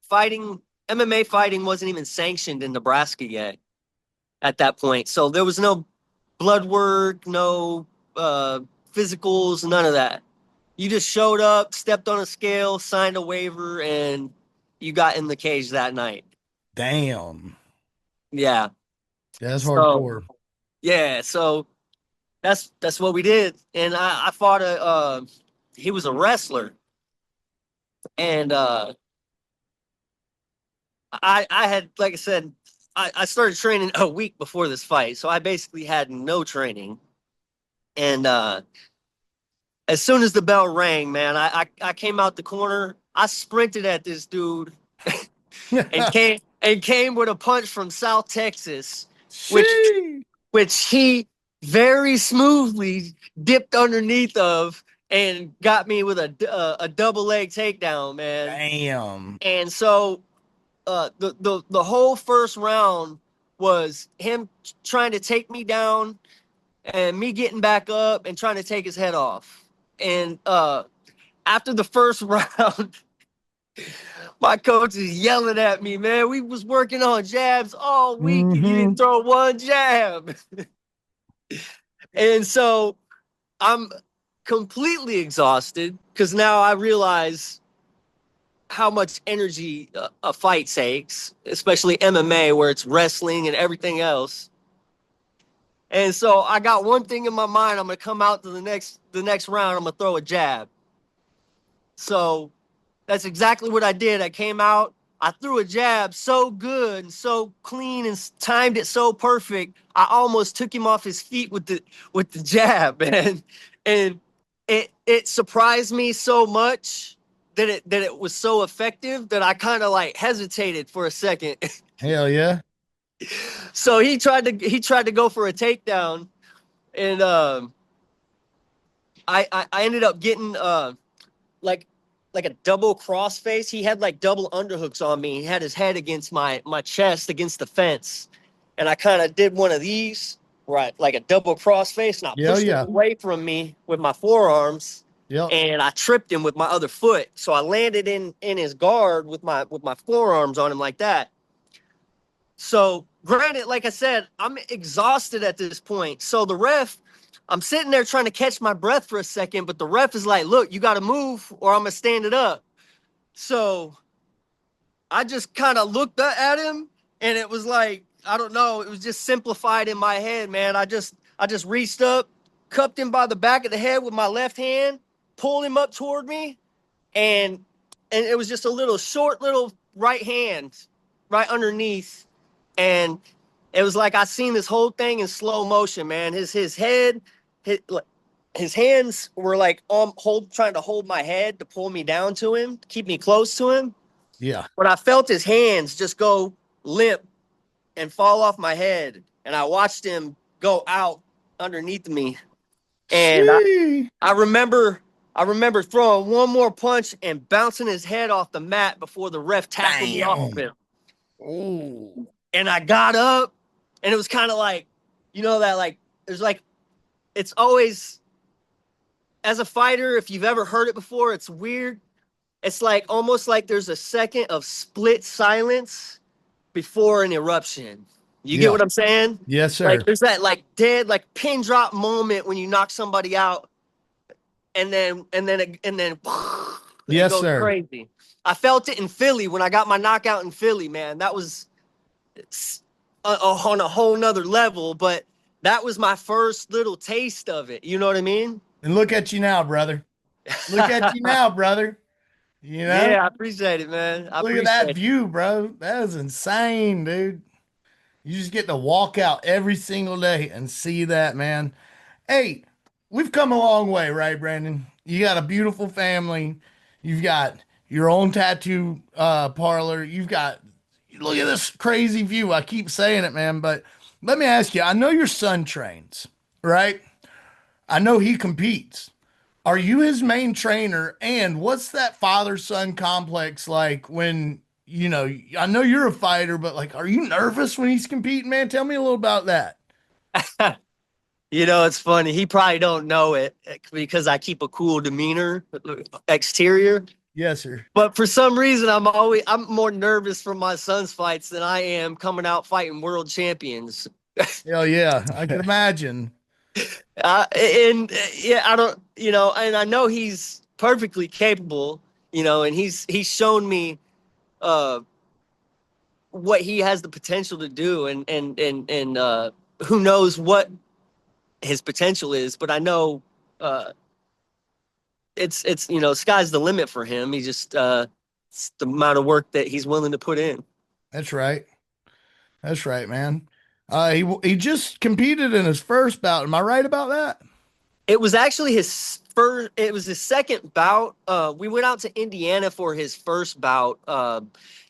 Fighting MMA fighting wasn't even sanctioned in Nebraska yet at that point. So there was no blood work, no physicals, none of that. You just showed up, stepped on a scale, signed a waiver, and you got in the cage that night. Damn. Yeah. That's So hardcore. yeah, so that's what we did. And I fought a he was a wrestler. And I had, like I said, I started training a week before this fight. So I basically had no training. And as soon as the bell rang, man, I came out the corner. I sprinted at this dude and came with a punch from South Texas, which Sheesh. which he very smoothly dipped underneath of and got me with a double leg takedown, man. Damn. And so the whole first round was him trying to take me down and me getting back up and trying to take his head off. And after the first round, my coach is yelling at me, man. We was working on jabs all week and you didn't throw one jab. And so I'm completely exhausted because now I realize how much energy a fight takes, especially MMA where it's wrestling and everything else. And so I got one thing in my mind. I'm going to come out to the next round. I'm going to throw a jab. So that's exactly what I did. I came out. I threw a jab so good and so clean and timed it so perfect. I almost took him off his feet with the jab, man. And it surprised me so much that it was so effective that I kind of like hesitated for a second. Hell yeah. So he tried to go for a takedown, and I ended up getting like a double crossface. He had like double underhooks on me. He had his head against my chest against the fence, and I kind of did one of these right, like a double crossface, and I pushed him away from me with my forearms. Yep. And I tripped him with my other foot. So I landed in his guard with my forearms on him like that. So granted, like I said, I'm exhausted at this point. So the ref, I'm sitting there trying to catch my breath for a second, but the ref is like, look, you got to move or I'm going to stand it up. So I just kind of looked at him and it was like, I don't know. It was just simplified in my head, man. I just reached up, cupped him by the back of the head with my left hand, pulled him up toward me, and it was just a little short little right hand right underneath, and it was like I seen this whole thing in slow motion, man. His head, his hands were like trying to hold my head to pull me down to him, keep me close to him. Yeah. But I felt his hands just go limp and fall off my head, and I watched him go out underneath me. And I remember throwing one more punch and bouncing his head off the mat before the ref tackled me off of him. Oh. And I got up, and it was kind of like, you know, that like, there's like, it's always, as a fighter, if you've ever heard it before, it's weird. It's like almost like there's a second of split silence before an eruption. You get what I'm saying? Yes, sir. Like there's that like dead, like pin drop moment when you knock somebody out, and then yes, goes sir. Crazy. I felt it in Philly when I got my knockout in Philly, man. That was on a whole nother level, but that was my first little taste of it. You know what I mean? And look at you now, brother. Look at you now, brother. You know? Yeah, I appreciate it, man. Look at that view, bro. That is insane, dude. You just get to walk out every single day and see that, man. Hey, we've come a long way, right, Brandon? You got a beautiful family. You've got your own tattoo parlor. You've got, look at this crazy view. I keep saying it, man, but let me ask you, I know your son trains, right? I know he competes. Are you his main trainer? And what's that father-son complex like when, you know, I know you're a fighter, but like, are you nervous when he's competing, man? Tell me a little about that. You know, it's funny. He probably don't know it because I keep a cool demeanor, exterior. Yes, sir. But for some reason, I'm more nervous for my son's fights than I am coming out fighting world champions. Hell yeah, I can imagine. And yeah, I don't, you know, and I know he's perfectly capable, you know, and he's shown me what he has the potential to do, and who knows what his potential is, but I know it's you know, sky's the limit for him. He just it's the amount of work that he's willing to put in. That's right. That's right, man. He just competed in his first bout. Am I right about that? It was actually his first. It was his second bout. We went out to Indiana for his first bout.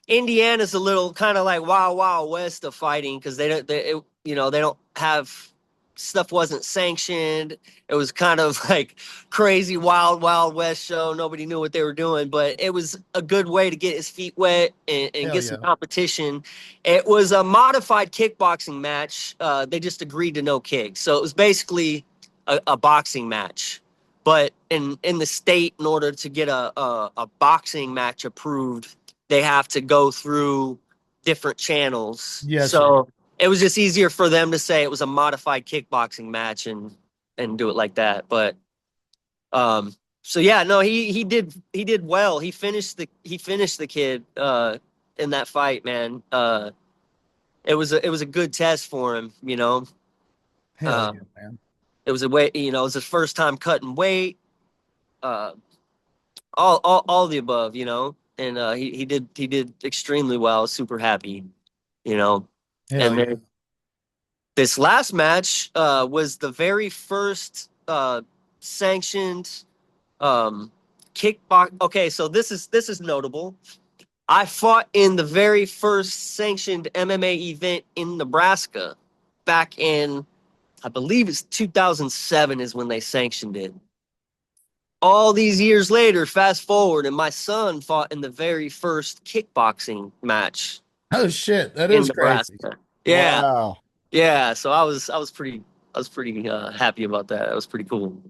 Indiana's a little kind of like wild west of fighting because they don't have, stuff wasn't sanctioned. It was kind of like crazy wild west show. Nobody knew what they were doing, but it was a good way to get his feet wet and get some competition. It was a modified kickboxing match. They just agreed to no kicks, so it was basically a boxing match. But in the state, in order to get a boxing match approved, they have to go through different channels. Yes. So it was just easier for them to say it was a modified kickboxing match and do it like that. But so yeah, no, he did well. He finished the kid in that fight, man. It was a good test for him, you know. Hell yeah, man. It was it was his first time cutting weight. All the above, you know. And he did extremely well. Super happy, you know. Hell and then this last match was the very first sanctioned kickbox. Okay, so this is notable. I fought in the very first sanctioned MMA event in Nebraska back in, I believe it's 2007 is when they sanctioned it. All these years later, fast forward, and my son fought in the very first kickboxing match. Oh shit, that is crazy. Yeah, Wow. yeah. So I was pretty happy about that. That was pretty cool.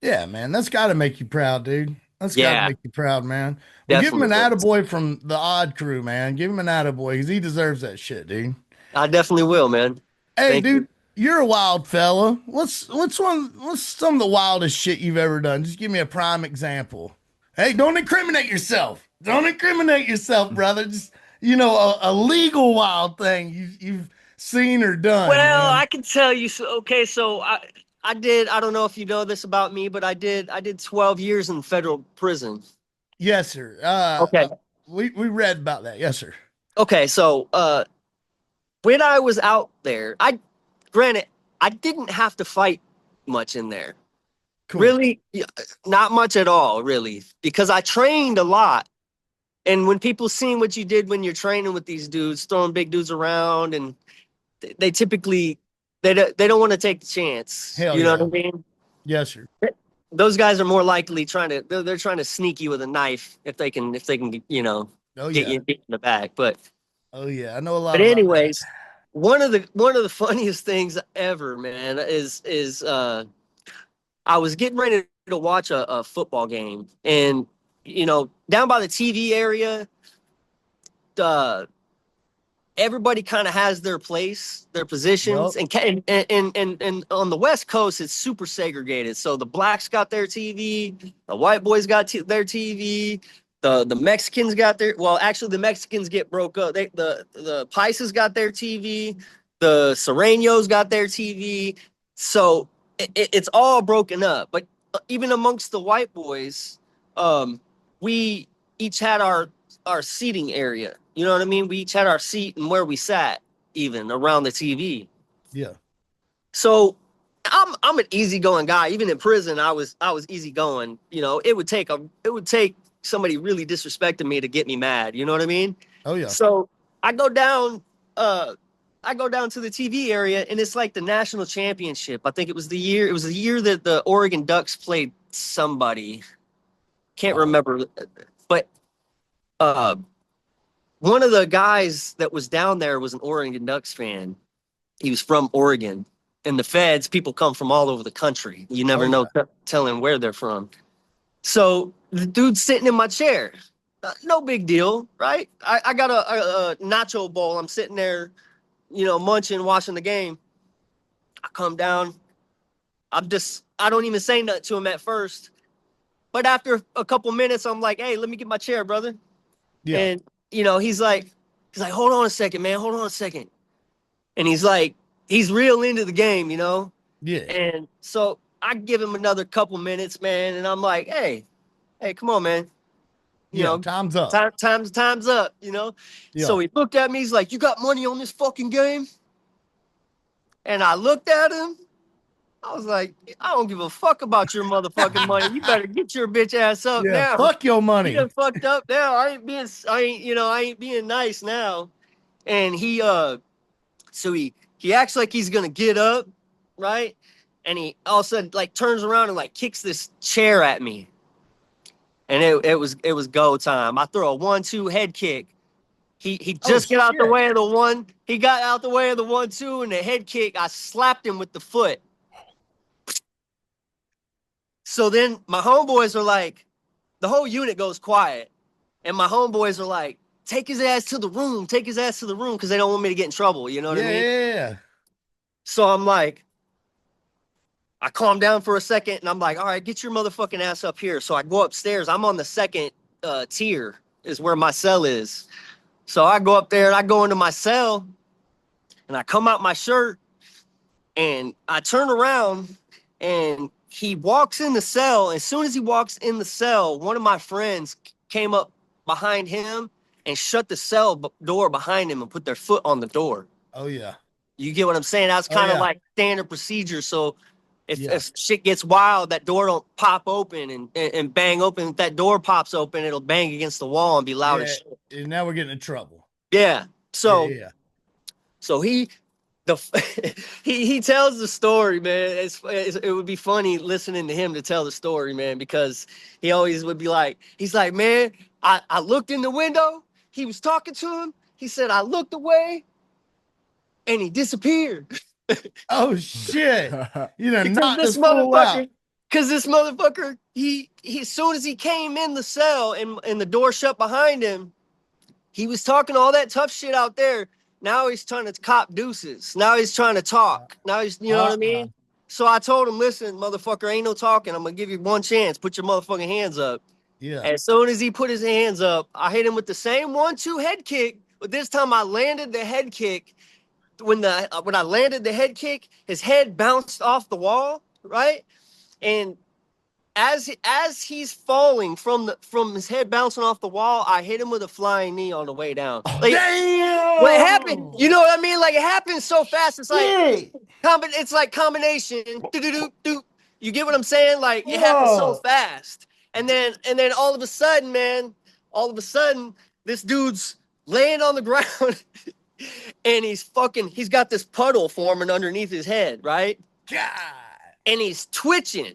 Yeah, man, that's got to make you proud, dude. That's got to make you proud, man. Well, give him an attaboy from the Odd Crew, man. Give him an attaboy because he deserves that shit, dude. I definitely will, man. Hey, dude. You're a wild fella. What's some of the wildest shit you've ever done? Just give me a prime example. Hey, don't incriminate yourself. Don't incriminate yourself, brother. Just, you know, a legal wild thing you've seen or done. Well, man. I can tell you. So I did. I don't know if you know this about me, but I did 12 years in federal prison. Yes, sir. Okay. We read about that. Yes, sir. Okay. So, when I was out there, granted, I didn't have to fight much in there. Cool. Really, not much at all, really, because I trained a lot. And when people seen what you did when you're training with these dudes, throwing big dudes around, and they typically they don't want to take the chance. Hell You know yeah. what I mean? Yes, sir. Those guys are more likely they're trying to sneak you with a knife if they can Oh get yeah. you in the back. But Oh yeah. I know a lot but about anyways, one of the funniest things ever, man, is I was getting ready to watch a football game, and down by the TV area, uh, everybody kind of has their place, their positions, Yup. and on the West Coast, it's super segregated. So the blacks got their TV, the white boys got their TV, the Mexicans got their. Well, actually, the Mexicans get broke up. The Paisas got their TV, the Serranos got their TV. So it's all broken up. But even amongst the white boys, we each had our seating area. You know what I mean? We each had our seat and where we sat, even around the TV. Yeah. So I'm an easygoing guy. Even in prison, I was easygoing. It would take somebody really disrespecting me to get me mad. You know what I mean? Oh yeah. So I go down to the TV area, and it's like the national championship. I think it was the year that the Oregon Ducks played somebody. Can't remember, but one of the guys that was down there was an Oregon Ducks fan. He was from Oregon. And the feds, people come from all over the country. You never know telling where they're from. So the dude's sitting in my chair. No big deal, right? I got a nacho bowl. I'm sitting there, munching, watching the game. I come down. I don't even say nothing to him at first. But after a couple minutes, I'm like, hey, let me get my chair, brother. Yeah. And he's like, hold on a second, man. Hold on a second. And he's real into the game, Yeah. And so I give him another couple minutes, man. And I'm like, hey, come on, man. Time's up. Time's up, Yeah. So he looked at me. He's like, you got money on this fucking game? And I looked at him. I was like, I don't give a fuck about your motherfucking money. You better get your bitch ass up now. Fuck your money. You done fucked up now. I ain't being nice now. And he so he acts like he's gonna get up, right? And he all of a sudden turns around and kicks this chair at me. And it was go time. I throw a 1-2 head kick. He just got out the way of the one. He got out the way of the 1-2, and the head kick, I slapped him with the foot. So then my homeboys are like, the whole unit goes quiet. And my homeboys are like, take his ass to the room, because they don't want me to get in trouble. You know what I mean? Yeah. So I'm like, I calm down for a second, and I'm like, all right, get your motherfucking ass up here. So I go upstairs. I'm on the second tier is where my cell is. So I go up there, and I go into my cell, and I come out my shirt, and I turn around, and he walks in the cell. As soon as he walks in the cell, one of my friends came up behind him and shut the cell door behind him and put their foot on the door. Oh yeah. You get what I'm saying? That's kind of like standard procedure. So if shit gets wild, that door don't pop open and bang open. If that door pops open, it'll bang against the wall and be loud as shit. And now we're getting in trouble. Yeah. So so he tells the story, man. It would be funny listening to him to tell the story, man, because he always would be like, he's like, man, I looked in the window. He was talking to him. He said, I looked away and he disappeared. Oh shit. Not this motherfucker. Because this motherfucker, he as soon as he came in the cell and the door shut behind him, he was talking all that tough shit out there. Now he's trying to cop deuces. Now he's trying to talk. Now he's, you know what I mean? So I told him, listen, motherfucker, ain't no talking. I'm going to give you one chance. Put your motherfucking hands up. Yeah. As soon as he put his hands up, I hit him with the same 1-2 head kick. But this time I landed the head kick. When I landed the head kick, his head bounced off the wall, right? And as he's falling from his head bouncing off the wall, I hit him with a flying knee on the way down. Like, Damn! what happened? You know what I mean? Like, it happened so fast. It's like Shit! it's like combination. Do. You get what I'm saying? Like, it happened so Whoa. fast. And then all of a sudden, man, this dude's laying on the ground and he's got this puddle forming underneath his head, right? God. And he's twitching.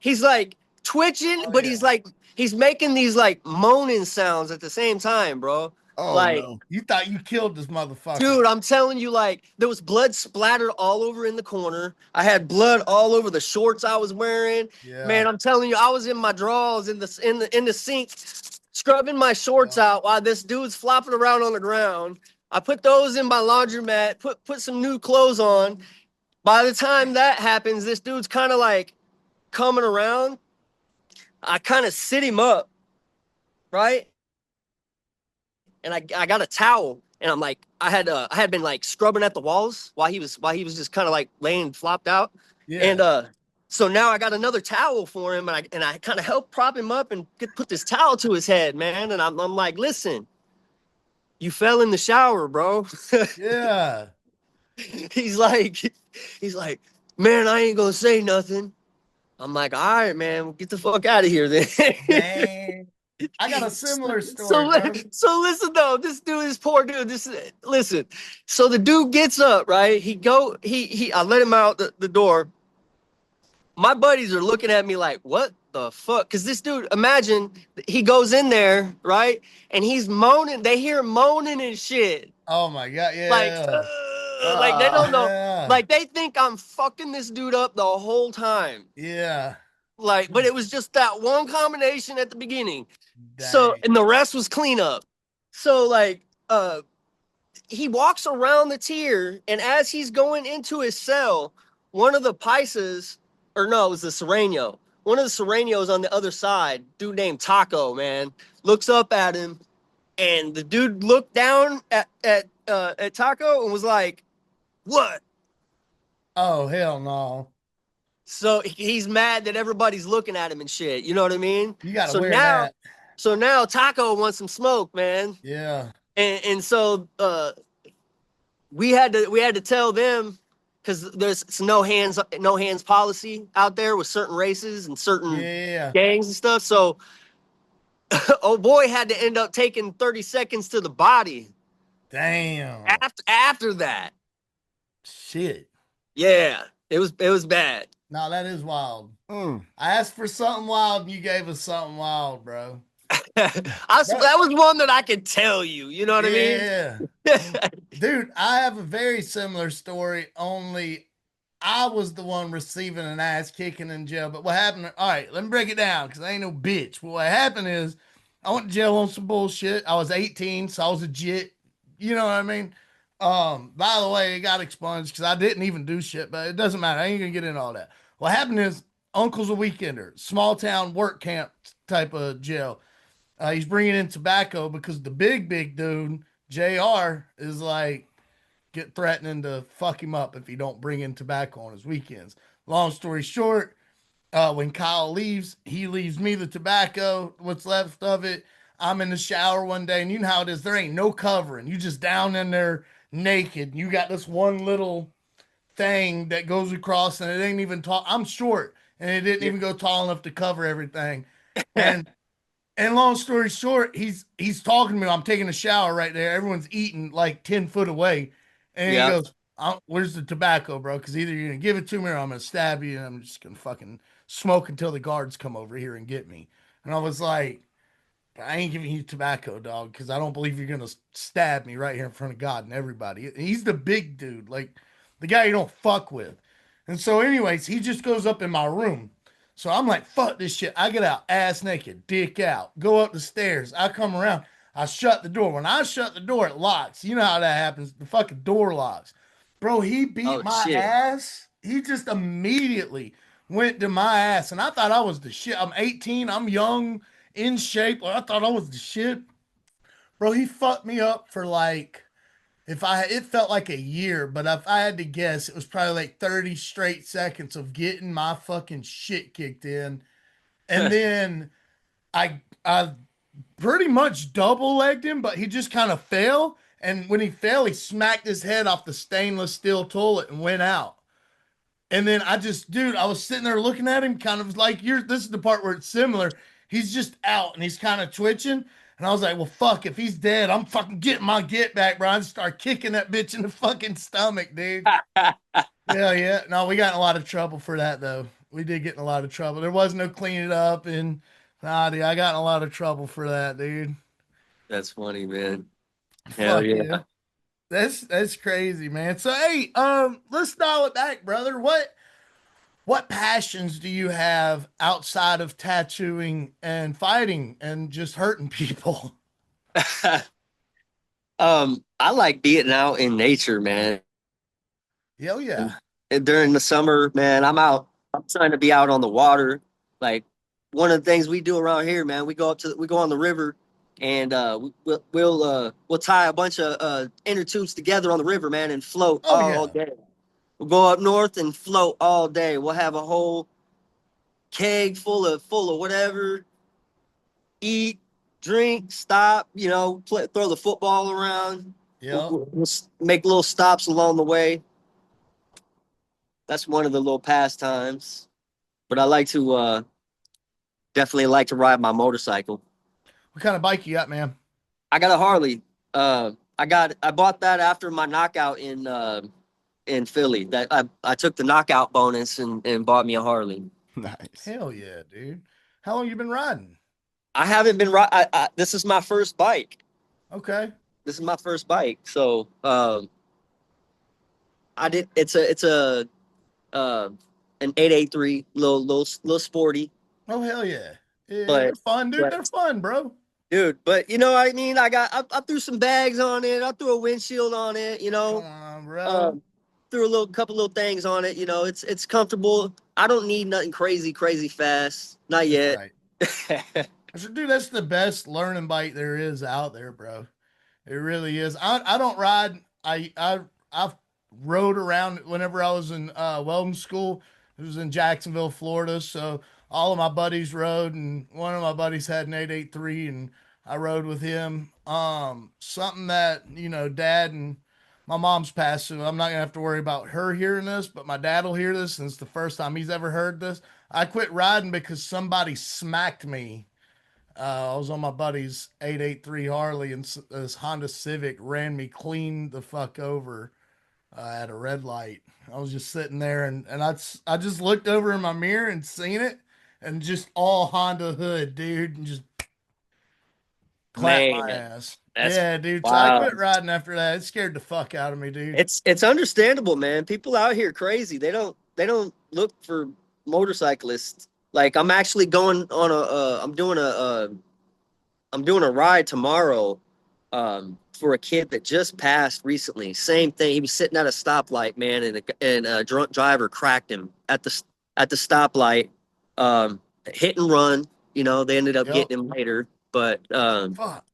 He's like twitching, but yeah. he's making these like moaning sounds at the same time, bro. Oh, like, no. You thought you killed this motherfucker. dude, I'm telling you, like, there was blood splattered all over in the corner. I had blood all over the shorts I was wearing. Yeah. Man, I'm telling you, I was in my drawers in the sink, scrubbing my shorts out while this dude's flopping around on the ground. I put those in my laundromat, put some new clothes on. By the time that happens, this dude's kind of like coming around. I kind of sit him up, right? And I got a towel, and I'm like, I had been like scrubbing at the walls while he was just kind of like laying flopped out. Yeah. And so now I got another towel for him, and I kind of helped prop him up and put this towel to his head, man. And I'm like, listen, you fell in the shower, bro. Yeah. He's like, man, I ain't gonna say nothing. I'm like, all right, man, get the fuck out of here then. Dang. I got a similar story. So listen though, this poor dude. Listen. So the dude gets up, right? I let him out the door. My buddies are looking at me like, what the fuck? Because this dude, imagine he goes in there, right? And he's moaning. They hear him moaning and shit. Oh my God. Yeah. Like they don't know. Yeah. Like they think I'm fucking this dude up the whole time. Yeah. Like, but it was just that one combination at the beginning. Dang. So, and the rest was cleanup. So, like, he walks around the tier, and as he's going into his cell, one of the Paisas, or no, it was the Sereno. One of the Serenos on the other side, dude named Taco, man, looks up at him, and the dude looked down at Taco and was like, "What?" Oh, hell no. So he's mad that everybody's looking at him and shit. You know what I mean? You gotta so wear now, that. So now Taco wants some smoke, man. Yeah. And so we had to tell them, because there's no hands policy out there with certain races and certain gangs and stuff. So oh boy had to end up taking 30 seconds to the body. Damn. After that. Shit. Yeah, it was bad. No, that is wild. I asked for something wild, and you gave us something wild, bro. That was one that I could tell you. You know what I mean? Yeah. Dude, I have a very similar story, only I was the one receiving an ass kicking in jail. But what happened? All right, let me break it down because I ain't no bitch. But what happened is I went to jail on some bullshit. I was 18, so I was a jit. You know what I mean? By the way, it got expunged because I didn't even do shit, but it doesn't matter. I ain't gonna get into all that. What happened is Uncle's a weekender, small town work camp type of jail. He's bringing in tobacco because the big dude, JR, is like threatening to fuck him up if he don't bring in tobacco on his weekends. Long story short, when Kyle leaves, he leaves me the tobacco, what's left of it. I'm in the shower one day, and you know how it is. There ain't no covering. You just down in there naked. You got this one little thing that goes across, and it ain't even tall. I'm short, and it didn't even go tall enough to cover everything. And long story short, he's talking to me. I'm taking a shower right there. Everyone's eating like 10 foot away. And he goes, where's the tobacco, bro? Because either you're going to give it to me or I'm going to stab you, and I'm just going to fucking smoke until the guards come over here and get me. And I was like, I ain't giving you tobacco, dog, because I don't believe you're going to stab me right here in front of God and everybody. And he's the big dude, like the guy you don't fuck with. And so anyways, he just goes up in my room. So I'm like, fuck this shit. I get out, ass naked, dick out, go up the stairs. I come around. I shut the door. When I shut the door, it locks. You know how that happens. The fucking door locks. Bro, he beat my ass. He just immediately went to my ass. And I thought I was the shit. I'm 18. I'm young, in shape. I thought I was the shit. Bro, he fucked me up for like It felt like a year, but if I had to guess, it was probably like 30 straight seconds of getting my fucking shit kicked in. And then I pretty much double legged him, but he just kind of fell. And when he fell, he smacked his head off the stainless steel toilet and went out. And then dude, I was sitting there looking at him, kind of like this is the part where it's similar. He's just out and he's kind of twitching. And I was like, well, fuck, if he's dead, I'm fucking getting my get back, bro. I just start kicking that bitch in the fucking stomach, dude. Hell yeah. No, we got in a lot of trouble for that, though. We did get in a lot of trouble. There was no cleaning it up. And nah, dude, I got in a lot of trouble for that, dude. That's funny, man. Hell Fuck yeah. yeah. That's crazy, man. So hey, let's dial it back, brother. What passions do you have outside of tattooing and fighting and just hurting people? I like being out in nature, man. Hell yeah. And during the summer, man, I'm out. I'm trying to be out on the water. Like one of the things we do around here, man, we go on the river, and we'll tie a bunch of inner tubes together on the river, man, and float Oh all yeah. day. We'll go up north and float all day. We'll have a whole keg full of whatever, eat, drink, stop, throw the football around. Yep. We'll make little stops along the way. That's one of the little pastimes. But I like to definitely like to ride my motorcycle. What kind of bike you got, man? I got a Harley. I bought that after my knockout in Philly. That I took the knockout bonus and bought me a Harley. Nice. Hell yeah, dude. How long you been riding? I haven't been this is my first bike. Okay. This is my first bike. So I did it's a an 883, little sporty. Oh hell yeah. Yeah, they're But fun, dude. but They're fun, bro. dude, but you know what I mean? I threw some bags on it. I threw a windshield on it, Come on, bro. Um, threw a couple little things on it. It's comfortable. I don't need nothing crazy fast. Not That's yet. right. Dude, that's the best learning bike there is out there, bro. It really is. I don't ride. I've rode around whenever I was in welding school. It was in Jacksonville, Florida. So all of my buddies rode, and one of my buddies had an 883, and I rode with him. Something that Dad and my mom's passed, so I'm not gonna have to worry about her hearing this, but my dad will hear this, and it's the first time he's ever heard this. I quit riding because somebody smacked me. I was on my buddy's 883 Harley, and this Honda Civic ran me clean the fuck over at a red light. I was just sitting there, and I just looked over in my mirror and seen it, and just all Honda hood, dude, and just clapped my Man, ass. that's Yeah, dude. So I wow. quit riding after that. It scared the fuck out of me, dude. It's understandable, man. People out here crazy. They don't look for motorcyclists. Like I'm actually going on I'm doing a ride tomorrow for a kid that just passed recently. Same thing. He was sitting at a stoplight, man, and a drunk driver cracked him at the stoplight. Hit and run. They ended up Yep. getting him later, but Fuck.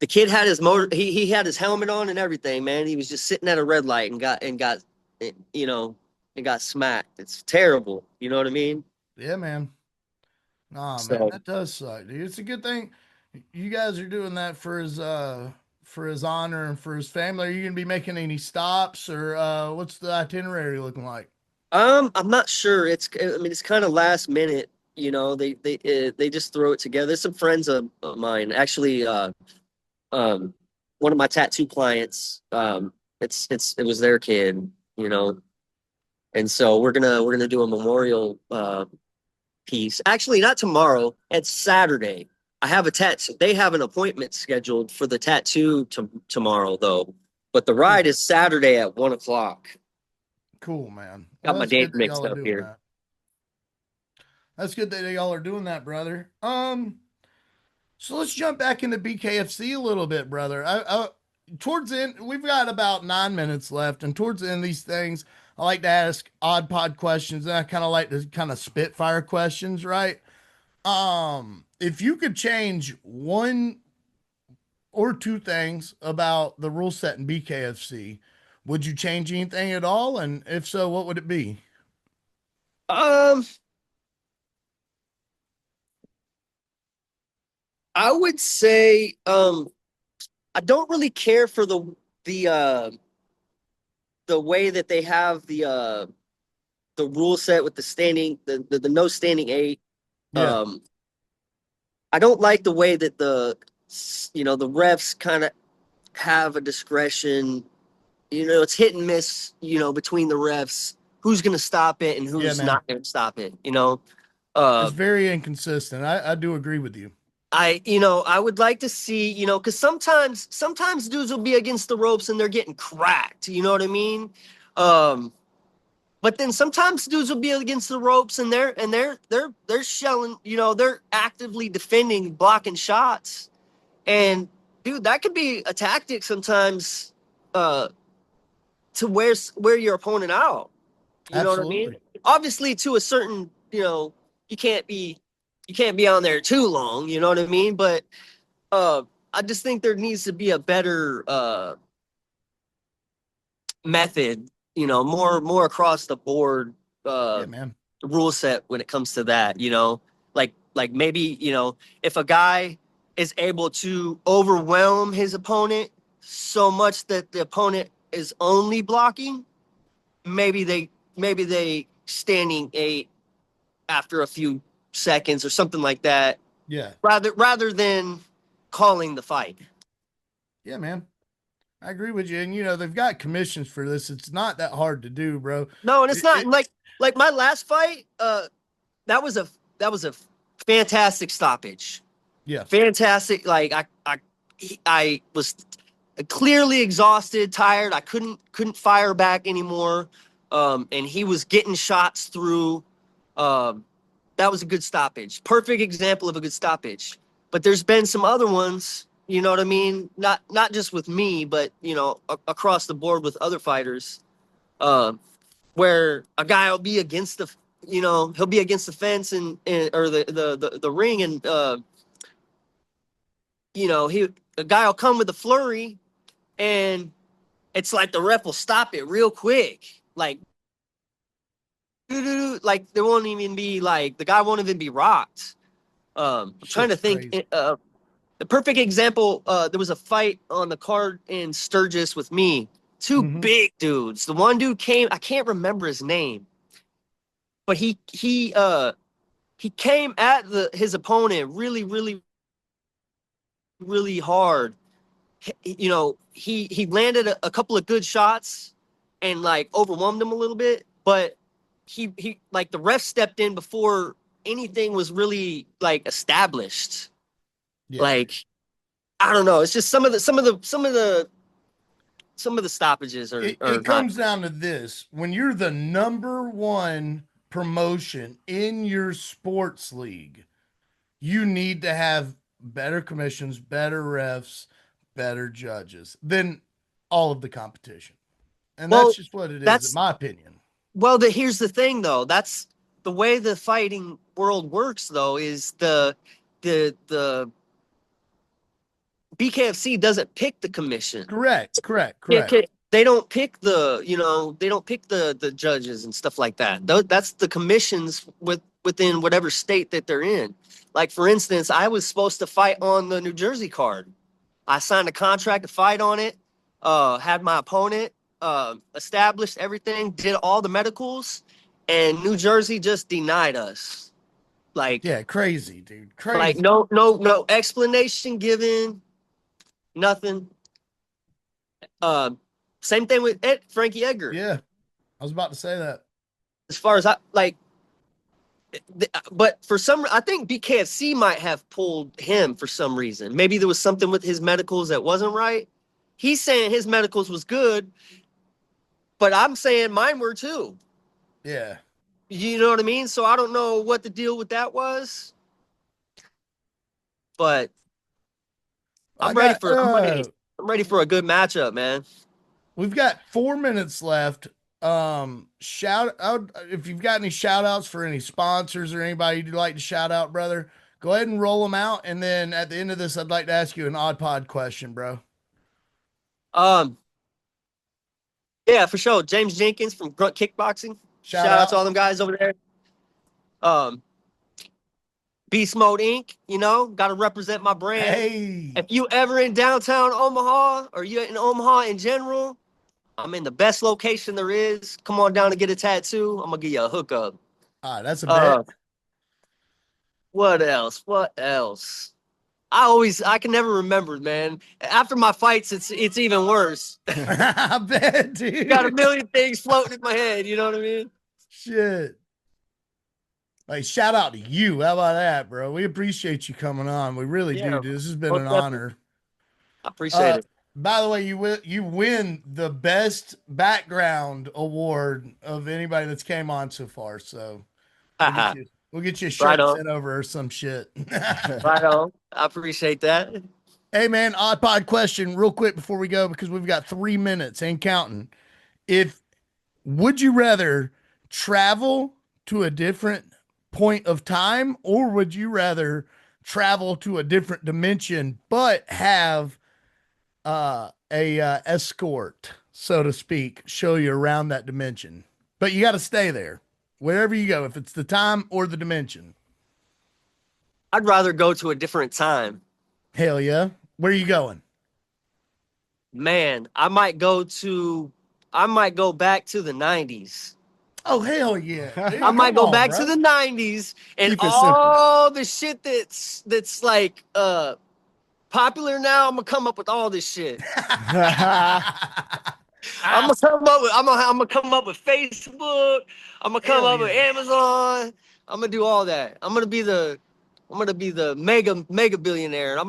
the kid had his motor. He had his helmet on and everything, man. He was just sitting at a red light and got smacked. It's terrible. You know what I mean? Yeah, man. Nah, man, So that does suck, dude. It's a good thing you guys are doing that for his honor and for his family. Are you gonna be making any stops, or what's the itinerary looking like? I'm not sure. It's kind of last minute. They just throw it together. There's some friends of mine actually. Um, One of my tattoo clients. It was their kid. And so we're gonna do a memorial piece. Actually, not tomorrow. It's Saturday. I have a tattoo. They have an appointment scheduled for the tattoo tomorrow, though. But the ride Cool, is Saturday at 1 o'clock. cool, man. Well, Got my that's good date that mixed y'all are up doing here. that. That's good that y'all are doing that, brother. So let's jump back into BKFC a little bit, brother. Towards the end, we've got about 9 minutes left, and towards the end of these things, I like to ask odd pod questions, and I kind of like to kind of spitfire questions, right? If you could change or two things about the rule set in BKFC. Would you change anything at all? And if so, what would it be? Um, I would say I don't really care for the the way that they have the rule set with the standing the no standing eight. Yeah. I don't like the way that the refs kind of have a discretion. It's hit and miss, between the refs, who's going to stop it and Yeah, who's man. not going to stop it. It's Uh, very inconsistent. I do agree with you. I would like to see, because sometimes dudes will be against the ropes and they're getting cracked. You know what I mean? But then sometimes dudes will be against the ropes and they're shelling, they're actively defending, blocking shots. And dude, that could be a tactic sometimes uh to wear your opponent out. You know what I mean? Absolutely. Obviously to a certain, you can't be on there too long, you know what I mean? But uh I just think there needs to be a better method, more across the board Yeah, man. rule set when it comes to that, like maybe, if a guy is able to overwhelm his opponent so much that the opponent is only blocking, maybe they standing eight after a few seconds or something like that, Yeah. rather than calling the fight. Yeah, man. I agree with you. And they've got commissions for this. It's not that hard to do, bro. No, and it's It, not it like my last fight. That was a fantastic stoppage. yeah. Fantastic. Like I was clearly exhausted, tired. I couldn't fire back anymore. And he was getting shots through. Um, that was a good stoppage. Perfect example of a good stoppage. But there's been some other ones, you know what I mean? Not just with me, but across the board with other fighters, um, where a guy will be against he'll be against the fence and or the ring, and a guy will come with a flurry, and it's like the ref will stop it real quick, like there won't even be like the guy won't even be rocked. I'm trying to Shit's think. crazy. The perfect example. There was a fight on the card in Sturgis with me. Two Mm-hmm. big dudes. The one dude came. I can't remember his name, but he came at his opponent really, really, really hard. He landed a couple of good shots and like overwhelmed him a little bit, but he like the ref stepped in before anything was really like established. Yeah. Like I don't know, it's just some of the stoppages are It not. comes down to this. When you're the number one promotion in your sports league, you need to have better commissions, better refs, better judges than all of the competition. And that's Well, just what it is, in that's my opinion. here's the thing though. That's the way the fighting world works though, is the BKFC doesn't pick the commission. Correct, correct, Yeah, correct. they don't pick the judges and stuff like that. That's the commissions within whatever state that they're in. Like for instance, I was supposed to fight on the New Jersey card. I signed a contract to fight on it. Had my opponent established everything, did all the medicals, and New Jersey just denied us. Like Yeah, crazy, dude. like Crazy. no explanation given, nothing. Uh, Same thing with Frankie Edgar. Yeah, I was about to say that. As far as but I think BKFC might have pulled him for some reason. Maybe there was something with his medicals that wasn't right. He's saying his medicals was good, but I'm saying mine were too. Yeah. You know what I mean? So I don't know what the deal with that was, but I got I'm ready for a good matchup, man. we've got 4 minutes left. Shout out if you've got any shout outs for any sponsors or anybody you'd like to shout out, brother. Go ahead and roll them out, and then at the end of this, I'd like to ask you an odd pod question, bro. Yeah, for sure. James Jenkins from Grunt Kickboxing. Shout out to all them guys over there. BeastMode Inc. You know, got to represent my brand. Hey, If you ever in downtown Omaha or you in Omaha in general, I'm in the best location there is. Come on down to get a tattoo. I'm gonna give you a hookup. that's a bet. What else? What else? I can never remember, man. After my fights, it's even worse. I bet, dude. Got a million things floating in my head. You know what I mean? Shit. Like, shout out to you. How about that, bro? We appreciate you coming on. We really do, dude. This has been an honor. I appreciate it. By the way, you win the best background award of anybody that's came on so far. So we'll get you a shirt sent over or some shit. Right on. I appreciate that. Hey, man, odd pod question real quick before we go, because we've got 3 minutes and counting. Would you rather travel to a different point of time, or would you rather travel to a different dimension but have a escort, so to speak, show you around that dimension, but you got to stay there wherever you go, if it's the time or the dimension? I'd rather go to a different time. Hell yeah. Where are you going? Man, I might go back to the 90s. Oh, hell yeah. Dude, I might go back to the 90s and all the shit that's like popular now. I'm gonna come up with all this shit. I'm gonna come up with Facebook. I'm gonna come up with Amazon. I'm gonna do all that. I'm gonna be the mega billionaire, and I'm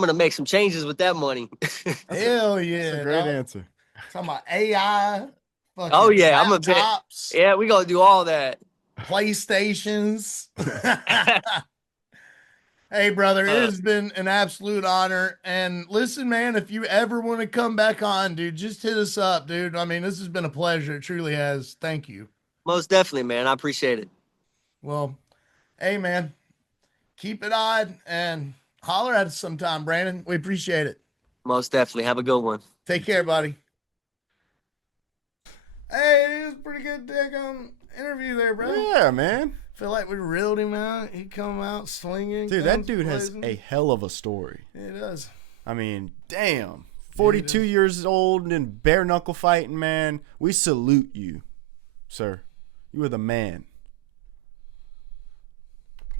gonna make some changes with that money. Hell yeah. That's a great answer. Talking about AI. Oh yeah, laptops, we gonna do all that. PlayStations. Hey, brother, it has been an absolute honor. And listen, man, if you ever want to come back on, dude, just hit us up, dude. I mean, this has been a pleasure. It truly has. Thank you. Most definitely, man. I appreciate it. Well, hey, man, keep it odd and holler at us sometime, Brandon. We appreciate it. Most definitely. Have a good one. Take care, buddy. Hey, it was a pretty good interview there, bro. Yeah, man. Feel like we reeled him out. He come out slinging. Dude, that dude has a hell of a story. Yeah, he does. I mean, damn. 42 years old and bare knuckle fighting, man. We salute you, sir. You are the man.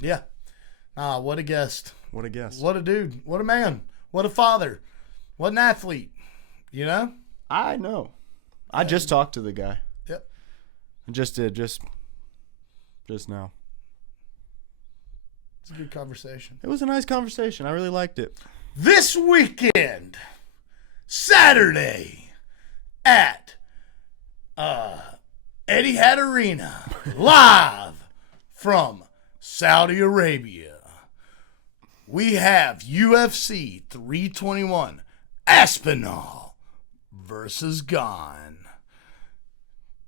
Yeah. What a guest. What a guest. What a dude. What a man. What a father. What an athlete. You know? I know. I just talked to the guy. Yep. Just now. It's a good conversation. It was a nice conversation. I really liked it. This weekend, Saturday, at Etihad Arena, live from Saudi Arabia, we have UFC 321 Aspinall versus Gone.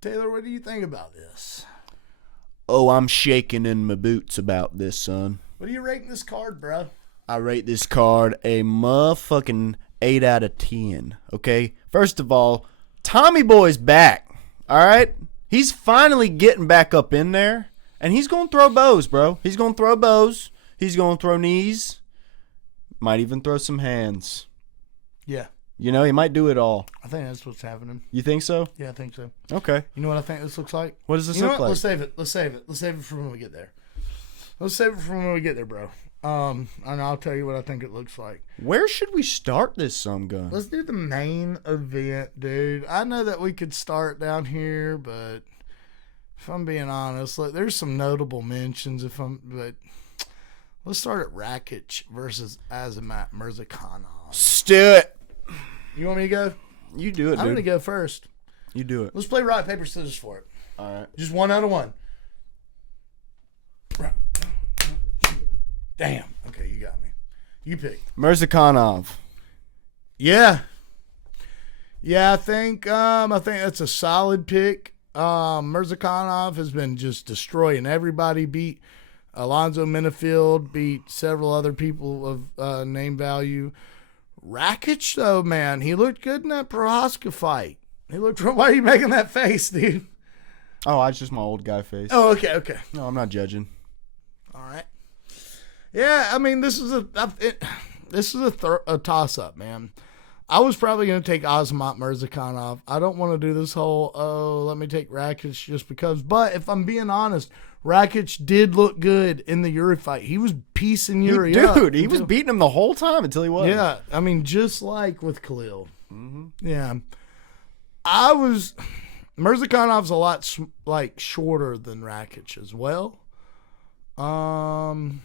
Taylor, what do you think about this? Oh, I'm shaking in my boots about this, son. What are you rating this card, bro? I rate this card a motherfucking 8 out of 10, okay? First of all, Tommy Boy's back, all right? He's finally getting back up in there, and he's going to throw bows, bro. He's going to throw bows. He's going to throw knees. Might even throw some hands. Yeah. You know, he might do it all. I think that's what's happening. You think so? Yeah, I think so. Okay. You know what I think this looks like? What does this look like? Let's save it. Let's save it for when we get there. Let's save it for when we get there, bro. And I'll tell you what I think it looks like. Where should we start this some gun? Let's do the main event, dude. I know that we could start down here, but if I'm being honest, look, there's some notable mentions. But let's start at Rakic versus Azamat Murzakanov. Let's do it. You want me to go? You do it, I'm dude. going to go first. You do it. Let's play rock, paper, scissors for it. All right. Just 1 out of 1. Damn. Okay, you got me. You pick. Murzakanov. Yeah. Yeah, I think that's a solid pick. Murzakanov has been just destroying everybody. Beat Alonzo Minifield beat several other people of name value. Rakic, though, man, he looked good in that Prohaska fight. He looked. Why are you making that face, dude? Oh, it's just my old guy face. Oh, okay. No, I'm not judging. All right. Yeah, I mean, this is a toss-up, man. I was probably going to take Azamat Murzakanov. I don't want to do this whole, let me take Rakic just because. But if I'm being honest, Rakic did look good in the Yuri fight. He was piecing Yuri up. Dude, he was beating him the whole time until he was. Yeah, I mean, just like with Khalil. Mm-hmm. Yeah. Mirzakanov's a lot, shorter than Rakic as well. Can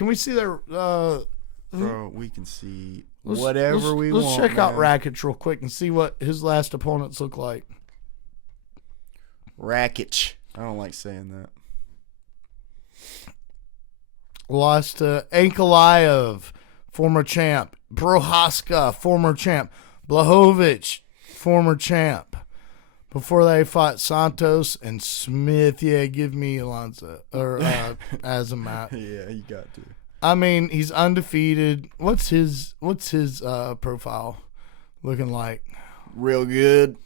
we see their... Bro, we can see whatever we want. Let's check out Rakic real quick and see what his last opponents look like. Rakic. I don't like saying that. Lost to Ankalaev, former champ. Prohaska, former champ. Blachowicz, former champ. Before they fought Santos and Smith. Yeah, give me Alonzo or Azamat. Yeah, you got to. I mean, he's undefeated. What's his profile looking like? Real good.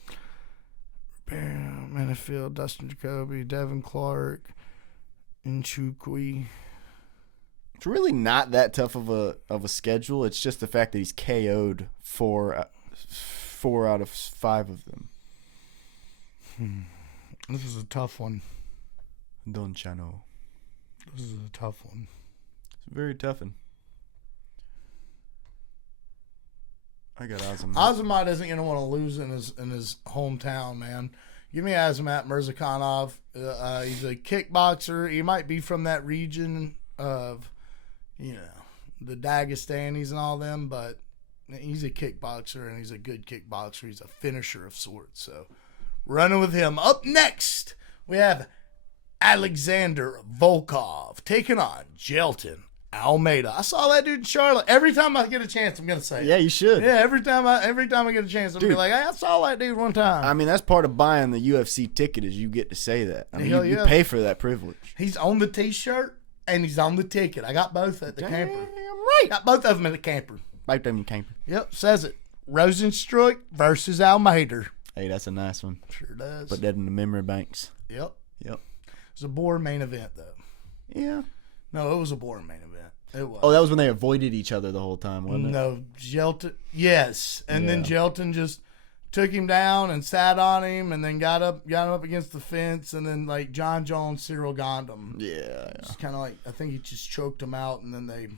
Minifield, Dustin Jacoby, Devin Clark, Nchukwi. It's really not that tough of a schedule. It's just the fact that he's KO'd four out of 5 of them. This is a tough one. Don Chano. This is a tough one. It's very tough one. I got Azamat. Azamat isn't going to want to lose in his hometown, man. Give me Azamat Murzakanov. He's a kickboxer. He might be from that region of, the Dagestanis and all them, but he's a kickboxer, and he's a good kickboxer. He's a finisher of sorts. So, running with him. Up next, we have Alexander Volkov taking on Jelton Almeida. I saw that dude in Charlotte. Every time I get a chance, I'm gonna say it. Yeah, you should. Yeah, every time I get a chance, I'm gonna be like, hey, I saw that dude one time. I mean, that's part of buying the UFC ticket is you get to say that. I mean, Hell you yeah. pay for that privilege. He's on the T-shirt and he's on the ticket. I got both at the camper. right. Got both of them in the camper. Both of them camper. Yep, says it. Rosenstruik versus Almeida. Hey, that's a nice one. Sure does. Put that in the memory banks. Yep. Yep. It's a boring main event though. Yeah. No, it was a boring main event. It was. Oh, that was when they avoided each other the whole time, wasn't it? No, Jelton. Yes, and then Yeah. Jelton just took him down and sat on him, and then got him up against the fence, and then like John Jones, Cyril Gondam. Yeah. Just kind of like I think he just choked him out, and then they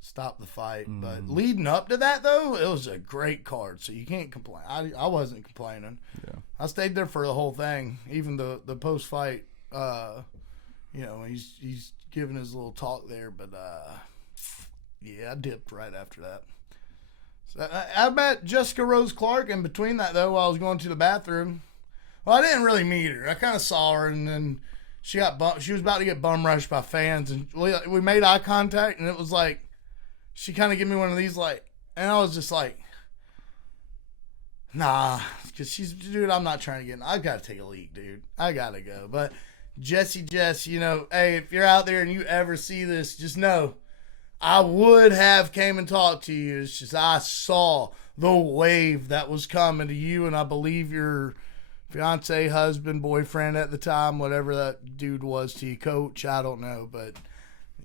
stopped the fight. But leading up to that though, it was a great card, so you can't complain. I wasn't complaining. Yeah. I stayed there for the whole thing, even the post fight. He's giving his little talk there, but I dipped right after that. So I met Jessica Rose Clark in between that though while I was going to the bathroom. Well, I didn't really meet her. I kind of saw her, and then she was about to get bum rushed by fans, and we made eye contact, and it was like she kind of gave me one of these and I was just like, nah, because dude, I'm not trying to get. I gotta take a leak, dude. I gotta go, but. Jess, hey, if you're out there and you ever see this, just know I would have came and talked to you. It's just I saw the wave that was coming to you, and I believe your fiance, husband, boyfriend at the time, whatever that dude was to you, coach, I don't know. But,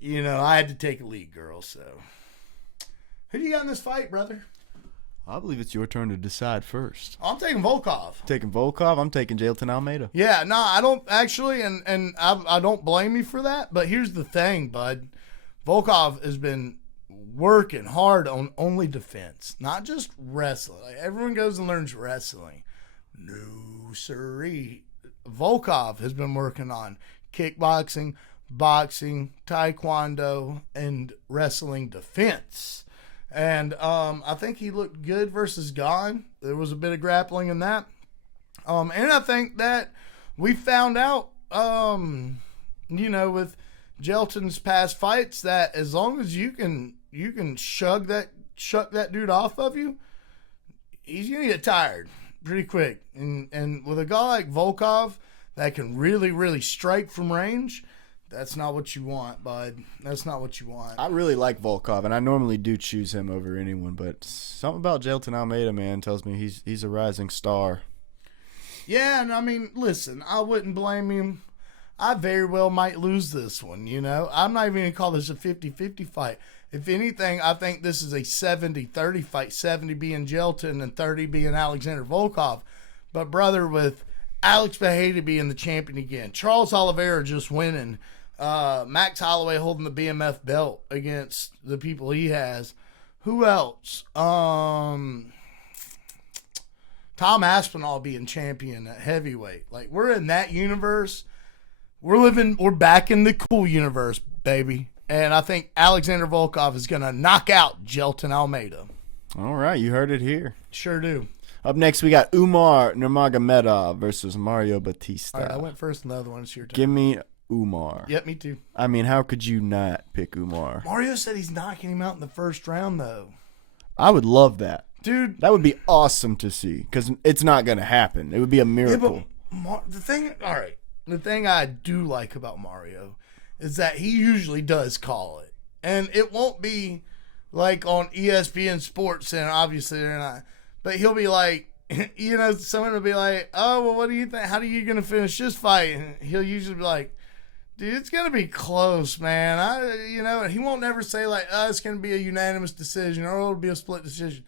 I had to take a lead, girl, so. Who do you got in this fight, brother? I believe it's your turn to decide first. I'm taking Volkov. Taking Volkov, I'm taking Jelton Almeida. Yeah, no, I don't actually, and I don't blame you for that. But here's the thing, bud. Volkov has been working hard on only defense, not just wrestling. Like, everyone goes and learns wrestling. No, siree. Volkov has been working on kickboxing, boxing, taekwondo, and wrestling defense. And I think he looked good versus Gone. There was a bit of grappling in that. And I think that we found out, with Jelton's past fights, that as long as you can shuck that dude off of you, he's gonna get tired pretty quick. And with a guy like Volkov that can really, really strike from range, That's not what you want, bud. That's not what you want. I really like Volkov, and I normally do choose him over anyone, but something about Jailton Almeida, man, tells me he's a rising star. Yeah, and I mean, listen, I wouldn't blame him. I very well might lose this one, you know. I'm not even going to call this a 50-50 fight. If anything, I think this is a 70-30 fight, 70 being Jailton and 30 being Alexander Volkov. But, brother, with Alex Fajeda being the champion again, Charles Oliveira just winning, Max Holloway holding the BMF belt against the people he has. Who else? Tom Aspinall being champion at heavyweight. Like, we're in that universe. We're back in the cool universe, baby. And I think Alexander Volkov is going to knock out Jailton Almeida. All right, you heard it here. Sure do. Up next, we got Umar Nurmagomedov versus Mario Batista. All right, I went first in the other one. It's your turn. Give me Umar. Yep, me too. I mean, how could you not pick Umar? Mario said he's knocking him out in the first round, though. I would love that. Dude. That would be awesome to see, because it's not going to happen. It would be a miracle. Yeah, but the thing I do like about Mario is that he usually does call it. And it won't be like on ESPN Sports Center, obviously they're not. But he'll be like, you know, someone will be like, oh, well, what do you think? How are you going to finish this fight? And he'll usually be like, dude, it's going to be close, man. He won't never say like, oh, it's going to be a unanimous decision or it'll be a split decision.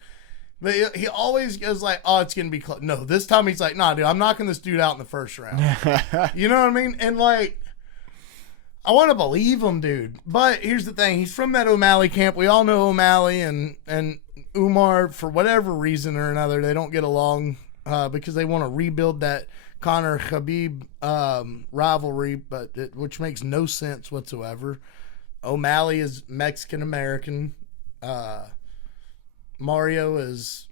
But he always goes like, oh, it's going to be close. No, this time he's like, nah, dude, I'm knocking this dude out in the first round. You know what I mean? And like, I want to believe him, dude. But here's the thing. He's from that O'Malley camp. We all know O'Malley and Umar, for whatever reason or another, they don't get along because they want to rebuild that Conor-Khabib rivalry, which makes no sense whatsoever. O'Malley is Mexican-American. Umar is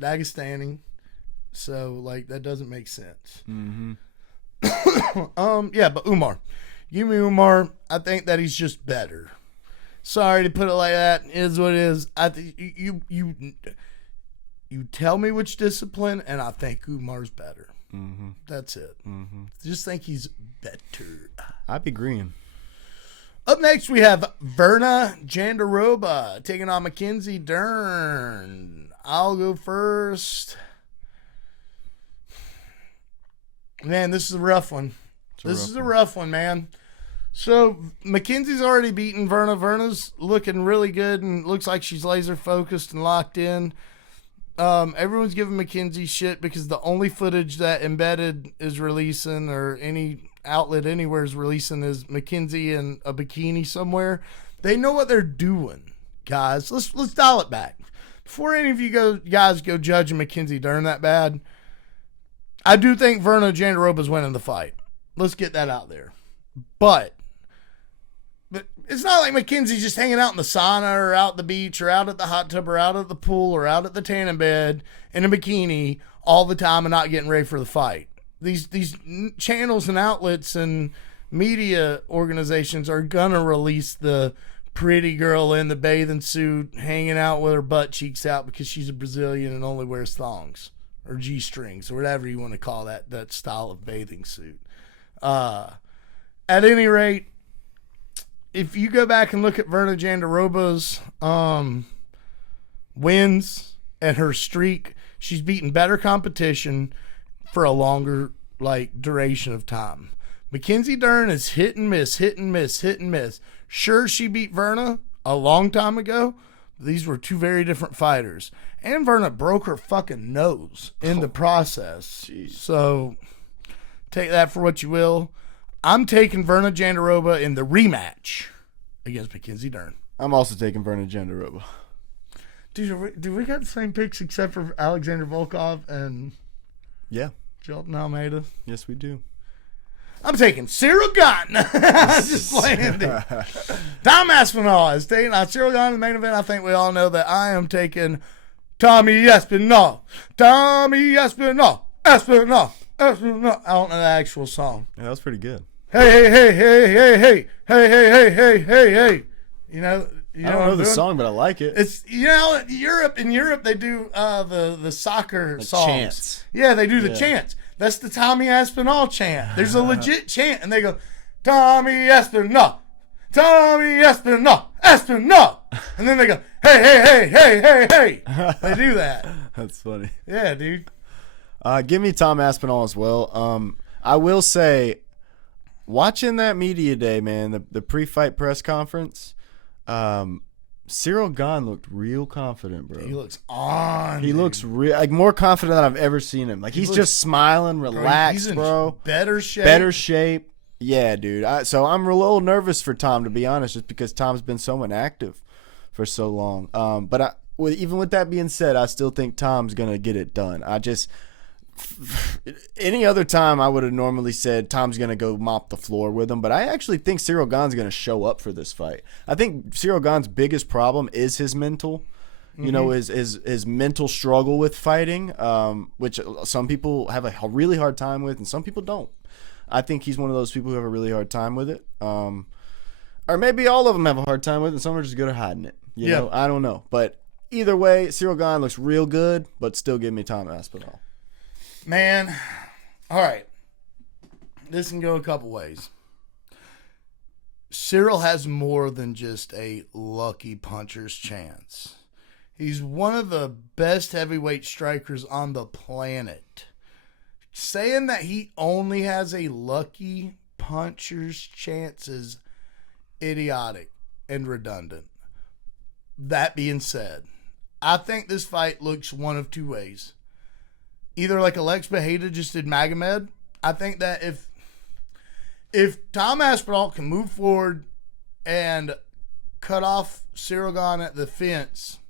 Dagestani. So, like, that doesn't make sense. Mm-hmm. Yeah, but Umar. Give me Umar. I think that he's just better. Sorry to put it like that. It is what it is. I think you tell me which discipline, and I think Umar's better. Mm-hmm. That's it. Mm-hmm. Just think he's better. I'd be agreeing. Up next, we have Verna Jandiroba taking on Mackenzie Dern. I'll go first. Man, this is a rough one. This is a rough one, man. So, Mackenzie's already beaten Verna. Verna's looking really good and looks like she's laser focused and locked in. Everyone's giving Mackenzie shit because the only footage that Embedded is releasing or any outlet anywhere is releasing is Mackenzie in a bikini somewhere. They know what they're doing, guys. Let's dial it back. Before any of you guys go judging Mackenzie Dern that bad, I do think Verna Jandiroba's winning the fight. Let's get that out there. But it's not like Mackenzie's just hanging out in the sauna or out at the beach or out at the hot tub or out at the pool or out at the tanning bed in a bikini all the time and not getting ready for the fight. These channels and outlets and media organizations are going to release the pretty girl in the bathing suit hanging out with her butt cheeks out because she's a Brazilian and only wears thongs or G-strings or whatever you want to call that style of bathing suit. At any rate, if you go back and look at Verna Jandiroba's wins and her streak, she's beaten better competition for a longer duration of time. Mackenzie Dern is hit and miss, hit and miss, hit and miss. Sure, she beat Verna a long time ago. These were two very different fighters. And Verna broke her fucking nose in the process. Geez. So take that for what you will. I'm taking Verna Jandiroba in the rematch against Mackenzie Dern. I'm also taking Verna Jandiroba. Dude, do we got the same picks except for Alexander Volkov and Yeah. Jailton Almeida? Yes, we do. I'm taking Cyril Gane. Just playing, dude. Tom Aspinall is taking Cyril Gane in the main event. I think we all know that I am taking Tommy Aspinall. Tommy Aspinall. Aspinall. Aspinall. I don't know the actual song. Yeah, that was pretty good. Hey, hey, hey, hey, hey, hey, hey, hey, hey, hey, hey. You know I don't know the song, but I like it. It's in Europe they do the soccer songs. Chants. Yeah, they do the chants. That's the Tommy Aspinall chant. There's a legit chant, and they go, Tommy Aspinall, Tommy Aspinall, Aspinall. And then they go, hey, hey, hey, hey, hey, hey. They do that. That's funny. Yeah, dude. Give me Tom Aspinall as well. I will say, watching that media day, man, the pre-fight press conference, Cyril Gane looked real confident, bro. He looks on. He looks like more confident than I've ever seen him. Like he's just smiling, relaxed, he's in bro. Better shape. Better shape. Yeah, dude. So I'm a little nervous for Tom, to be honest, just because Tom's been so inactive for so long. But even with that being said, I still think Tom's gonna get it done. Any other time I would have normally said Tom's going to go mop the floor with him, but I actually think Cyril Gane's going to show up for this fight. I think Cyril Gane's biggest problem is his mental, you know, his mental struggle with fighting, which some people have a really hard time with and some people don't. I think he's one of those people who have a really hard time with it. Or maybe all of them have a hard time with it and some are just good at hiding it. You know, I don't know. But either way, Cyril Gane looks real good, but still give me Tom Aspinall. Man, all right. This can go a couple ways. Cyril has more than just a lucky puncher's chance. He's one of the best heavyweight strikers on the planet. Saying that he only has a lucky puncher's chance is idiotic and redundant. That being said, I think this fight looks one of two ways. Either like Alex Bejeda just did Magomed. I think that if Tom Aspinall can move forward and cut off Cyril Gane at the fence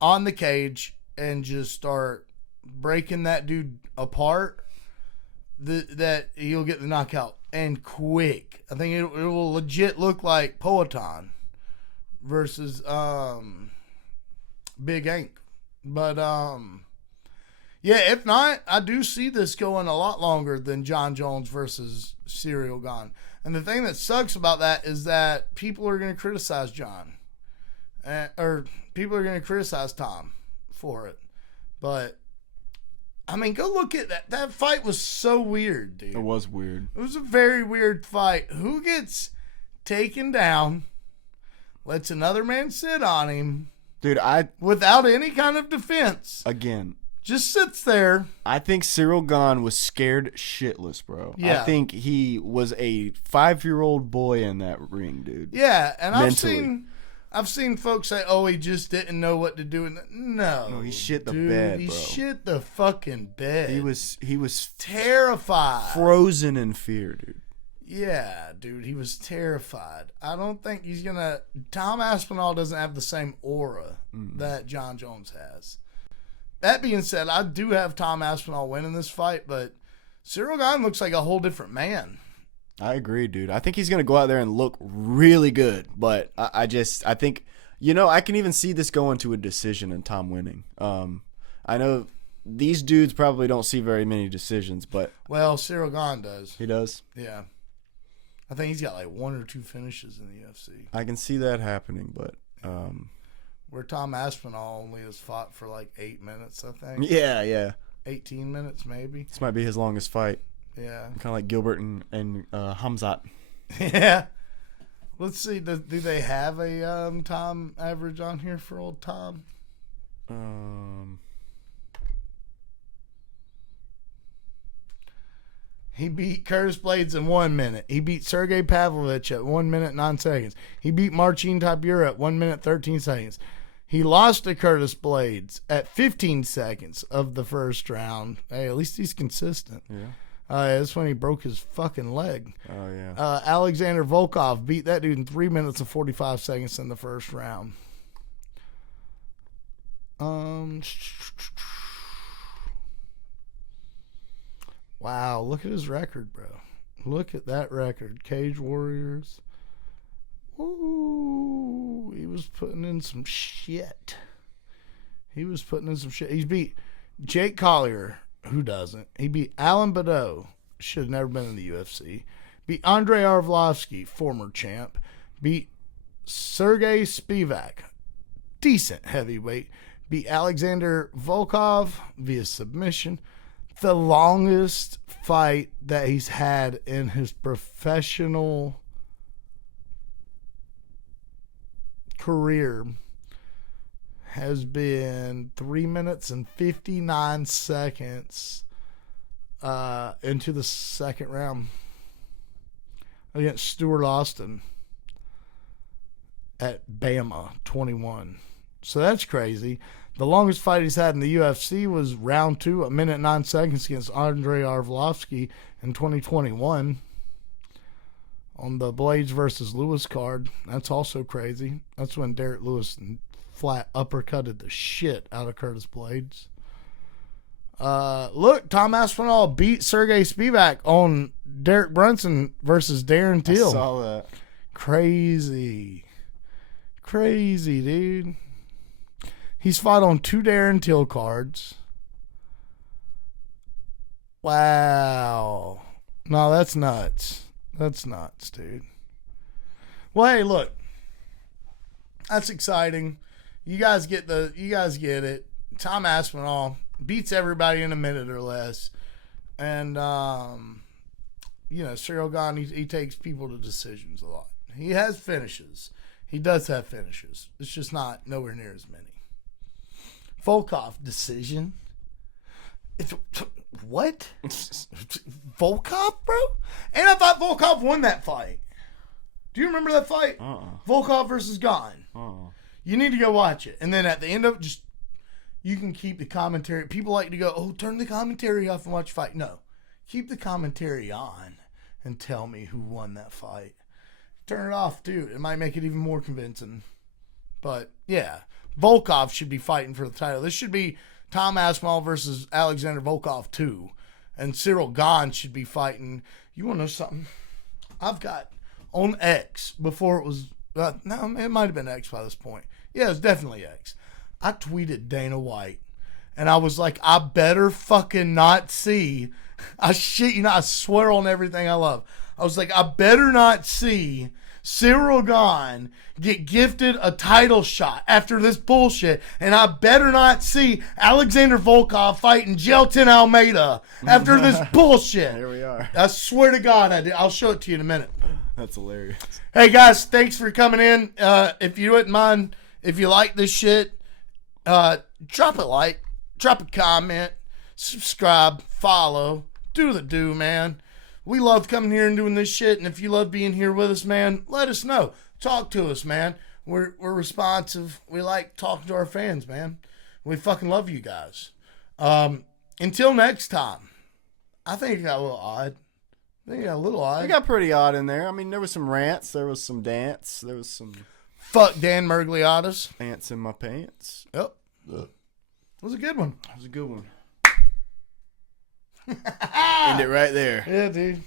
on the cage and just start breaking that dude apart, that he'll get the knockout and quick. I think it will legit look like Poatan versus Big Ink. But yeah, if not, I do see this going a lot longer than John Jones versus Cyril Gane. And the thing that sucks about that is that people are going to criticize John. Or people are going to criticize Tom for it. But, I mean, go look at that. That fight was so weird, dude. It was weird. It was a very weird fight. Who gets taken down, lets another man sit on him, dude, without any kind of defense. Again. Just sits there. I think Cyril Gane was scared shitless, bro. Yeah. I think he was a 5-year-old boy in that ring, dude. Yeah, and Mentally. I've seen folks say, "Oh, he just didn't know what to do." No, he shit the dude, bed, he bro. shit the fucking bed. He was terrified, frozen in fear, dude. Yeah, dude, he was terrified. I don't think he's gonna. Tom Aspinall doesn't have the same aura that John Jones has. That being said, I do have Tom Aspinall winning this fight, but Cyril Gane looks like a whole different man. I agree, dude. I think he's going to go out there and look really good, but I think, you know, I can even see this going to a decision and Tom winning. I know these dudes probably don't see very many decisions, but... Well, Cyril Gane does. He does? Yeah. I think he's got like 1 or 2 finishes in the UFC. I can see that happening, but... Where Tom Aspinall only has fought for like 8 minutes, I think. Yeah. 18 minutes, maybe. This might be his longest fight. Yeah. Kind of like Gilbert and Hamzat. Yeah. Let's see. Do they have a Tom average on here for old Tom? He beat Curtis Blades in 1 minute. He beat Sergey Pavlovich at 1 minute 9 seconds. He beat Marcin Tybura at 1 minute 13 seconds. He lost to Curtis Blades at 15 seconds of the first round. Hey, at least he's consistent. Yeah. That's when he broke his fucking leg. Oh, yeah. Alexander Volkov beat that dude in 3 minutes and 45 seconds in the first round. Wow, look at his record, bro. Look at that record. Cage Warriors. Ooh, he was putting in some shit. He's beat Jake Collier, who doesn't. He beat Alan Badeau, should have never been in the UFC. Beat Andrei Arlovsky, former champ. Beat Sergey Spivak, decent heavyweight. Beat Alexander Volkov via submission. The longest fight that he's had in his professional career has been 3 minutes and 59 seconds into the second round against Stuart Austin at Bama 21. So that's crazy. The longest fight he's had in the UFC was round 2, 1 minute 9 seconds against Andrei Arlovsky in 2021 on the Blades versus Lewis card. That's also crazy. That's when Derek Lewis flat uppercutted the shit out of Curtis Blades. Look, Tom Aspinall beat Sergey Spivak on Derek Brunson versus Darren Till. I saw that. Crazy, dude. He's fought on 2 Darren Till cards. Wow. No, that's nuts. That's nuts, dude. Well, hey, look. That's exciting. You guys get it. Tom Aspinall beats everybody in a minute or less. And Cyril Gane, he takes people to decisions a lot. He has finishes. He does have finishes. It's just not nowhere near as many. Volkov decision. What? Volkov, bro? And I thought Volkov won that fight. Do you remember that fight? Volkov versus Gane. You need to go watch it. And then at the end of it, you can keep the commentary. People like to go, oh, turn the commentary off and watch the fight. No. Keep the commentary on and tell me who won that fight. Turn it off, dude. It might make it even more convincing. But, yeah. Volkov should be fighting for the title. This should be Tom Aspinall versus Alexander Volkov 2. And Cyril Gane should be fighting. You want to know something? I've got on X before it was... no, it might have been X by this point. Yeah, it was definitely X. I tweeted Dana White. And I was like, I better fucking not see... I swear on everything I love. I was like, I better not see Cyril Gane get gifted a title shot after this bullshit, and I better not see Alexander Volkov fighting Gelton Almeida after this bullshit. Here we are. I swear to God I did. I'll show it to you in a minute. That's hilarious. Hey guys, thanks for coming in. If you wouldn't mind, if you like this shit, drop a like, drop a comment, subscribe, follow, do the do, man. We love coming here and doing this shit, and if you love being here with us, man, let us know. Talk to us, man. We're responsive. We like talking to our fans, man. We fucking love you guys. Until next time. I think it got a little odd. It got pretty odd in there. I mean, there was some rants. There was some dance. There was some... Fuck Dan Mergliotis. Ants in my pants. Yep. It was a good one. It was a good one. End it right there. Yeah, dude.